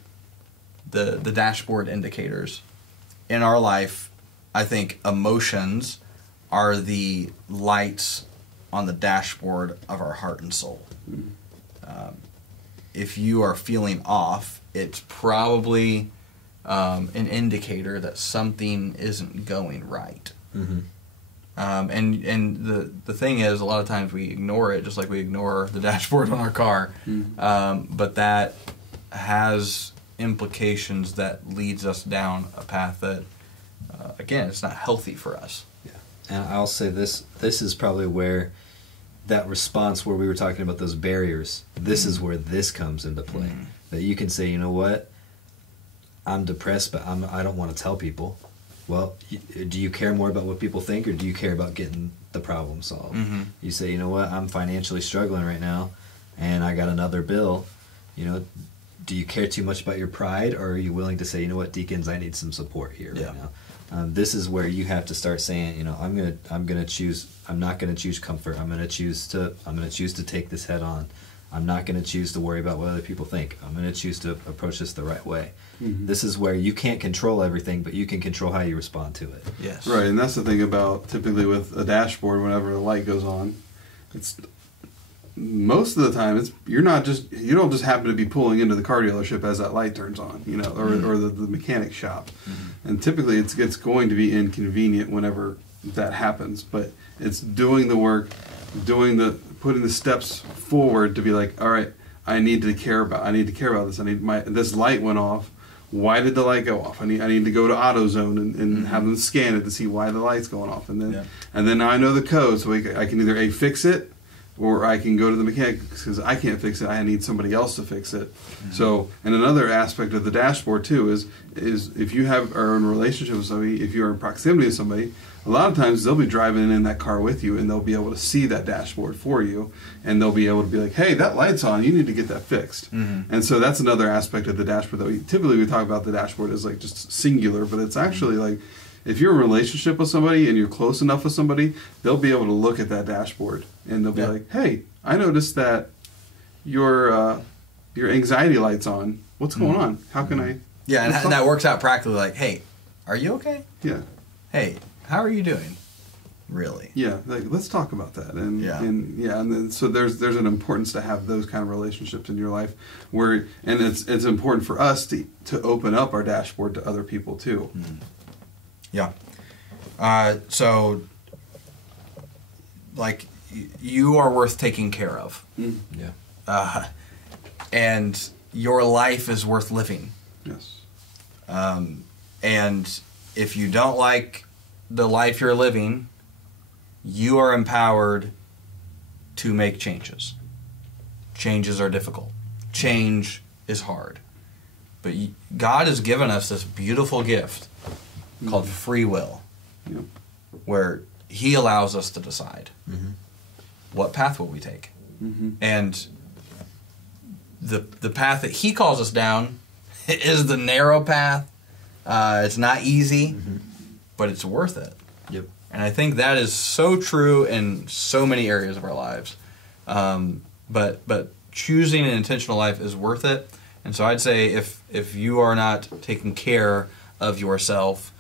The dashboard indicators. In our life, I think emotions are the lights on the dashboard of our heart and soul. If you are feeling off, it's probably an indicator that something isn't going right. And the thing is, a lot of times we ignore it, just like we ignore the dashboard on our car. But that has implications that leads us down a path that, again, it's not healthy for us. Yeah. And I'll say this is probably where that response where we were talking about those barriers, this is where this comes into play. That you can say, you know what, I'm depressed, but I don't want to tell people. Well, do you care more about what people think, or do you care about getting the problem solved? You say, you know what, I'm financially struggling right now, and I got another bill. You know, do you care too much about your pride, or are you willing to say, you know what, deacons, I need some support here right now? This is where you have to start saying, you know, I'm gonna choose. I'm not gonna choose comfort. I'm gonna choose to take this head on. I'm not gonna choose to worry about what other people think. I'm gonna choose to approach this the right way. This is where you can't control everything, but you can control how you respond to it. Yes. Right, and that's the thing about typically with a dashboard. Whenever the light goes on, it's most of the time you don't just happen to be pulling into the car dealership as that light turns on, you know, or the mechanic shop. And typically it's going to be inconvenient whenever that happens, but it's doing the work, putting the steps forward to be like, all right, I need to care about this. This light went off. Why did the light go off? I need to go to AutoZone and have them scan it to see why the light's going off, and then now I know the code, so I can either fix it, or I can go to the mechanic because I can't fix it. I need somebody else to fix it. So, and another aspect of the dashboard too is if you are in a relationship with somebody, if you're in proximity to somebody, a lot of times they'll be driving in that car with you, and they'll be able to see that dashboard for you, and they'll be able to be like, hey, that light's on, you need to get that fixed. And so that's another aspect of the dashboard that we talk about the dashboard as like just singular, but it's actually like, if you're in a relationship with somebody and you're close enough with somebody, they'll be able to look at that dashboard and they'll be like, hey, I noticed that your anxiety light's on. What's going on? How can I... Yeah, and that works out practically like, hey, are you okay? Yeah. Hey, how are you doing? Really? Yeah, like, let's talk about that. And then so there's an importance to have those kind of relationships in your life and it's important for us to open up our dashboard to other people too. Yeah. So, like, you are worth taking care of. Yeah. And your life is worth living. Yes. And if you don't like the life you're living, you are empowered to make changes. Changes are difficult. Change is hard. But God has given us this beautiful gift called free will, where He allows us to decide what path will we take. And the path that He calls us down is the narrow path. It's not easy, but it's worth it. Yep. And I think that is so true in so many areas of our lives. But choosing an intentional life is worth it. And so I'd say if you are not taking care of yourself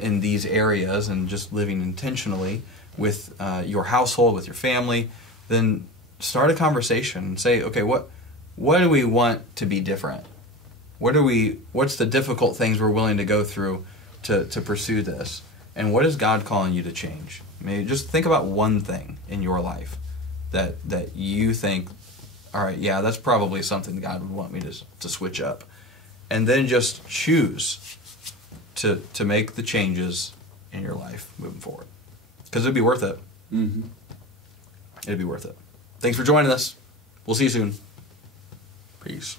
in these areas and just living intentionally with your household, with your family, then start a conversation and say, okay, what do we want to be different? What's the difficult things we're willing to go through to pursue this? And what is God calling you to change? Maybe just think about one thing in your life that you think, all right, yeah, that's probably something God would want me to switch up. And then just choose to make the changes in your life moving forward. Because it'd be worth it. Mm-hmm. It'd be worth it. Thanks for joining us. We'll see you soon. Peace.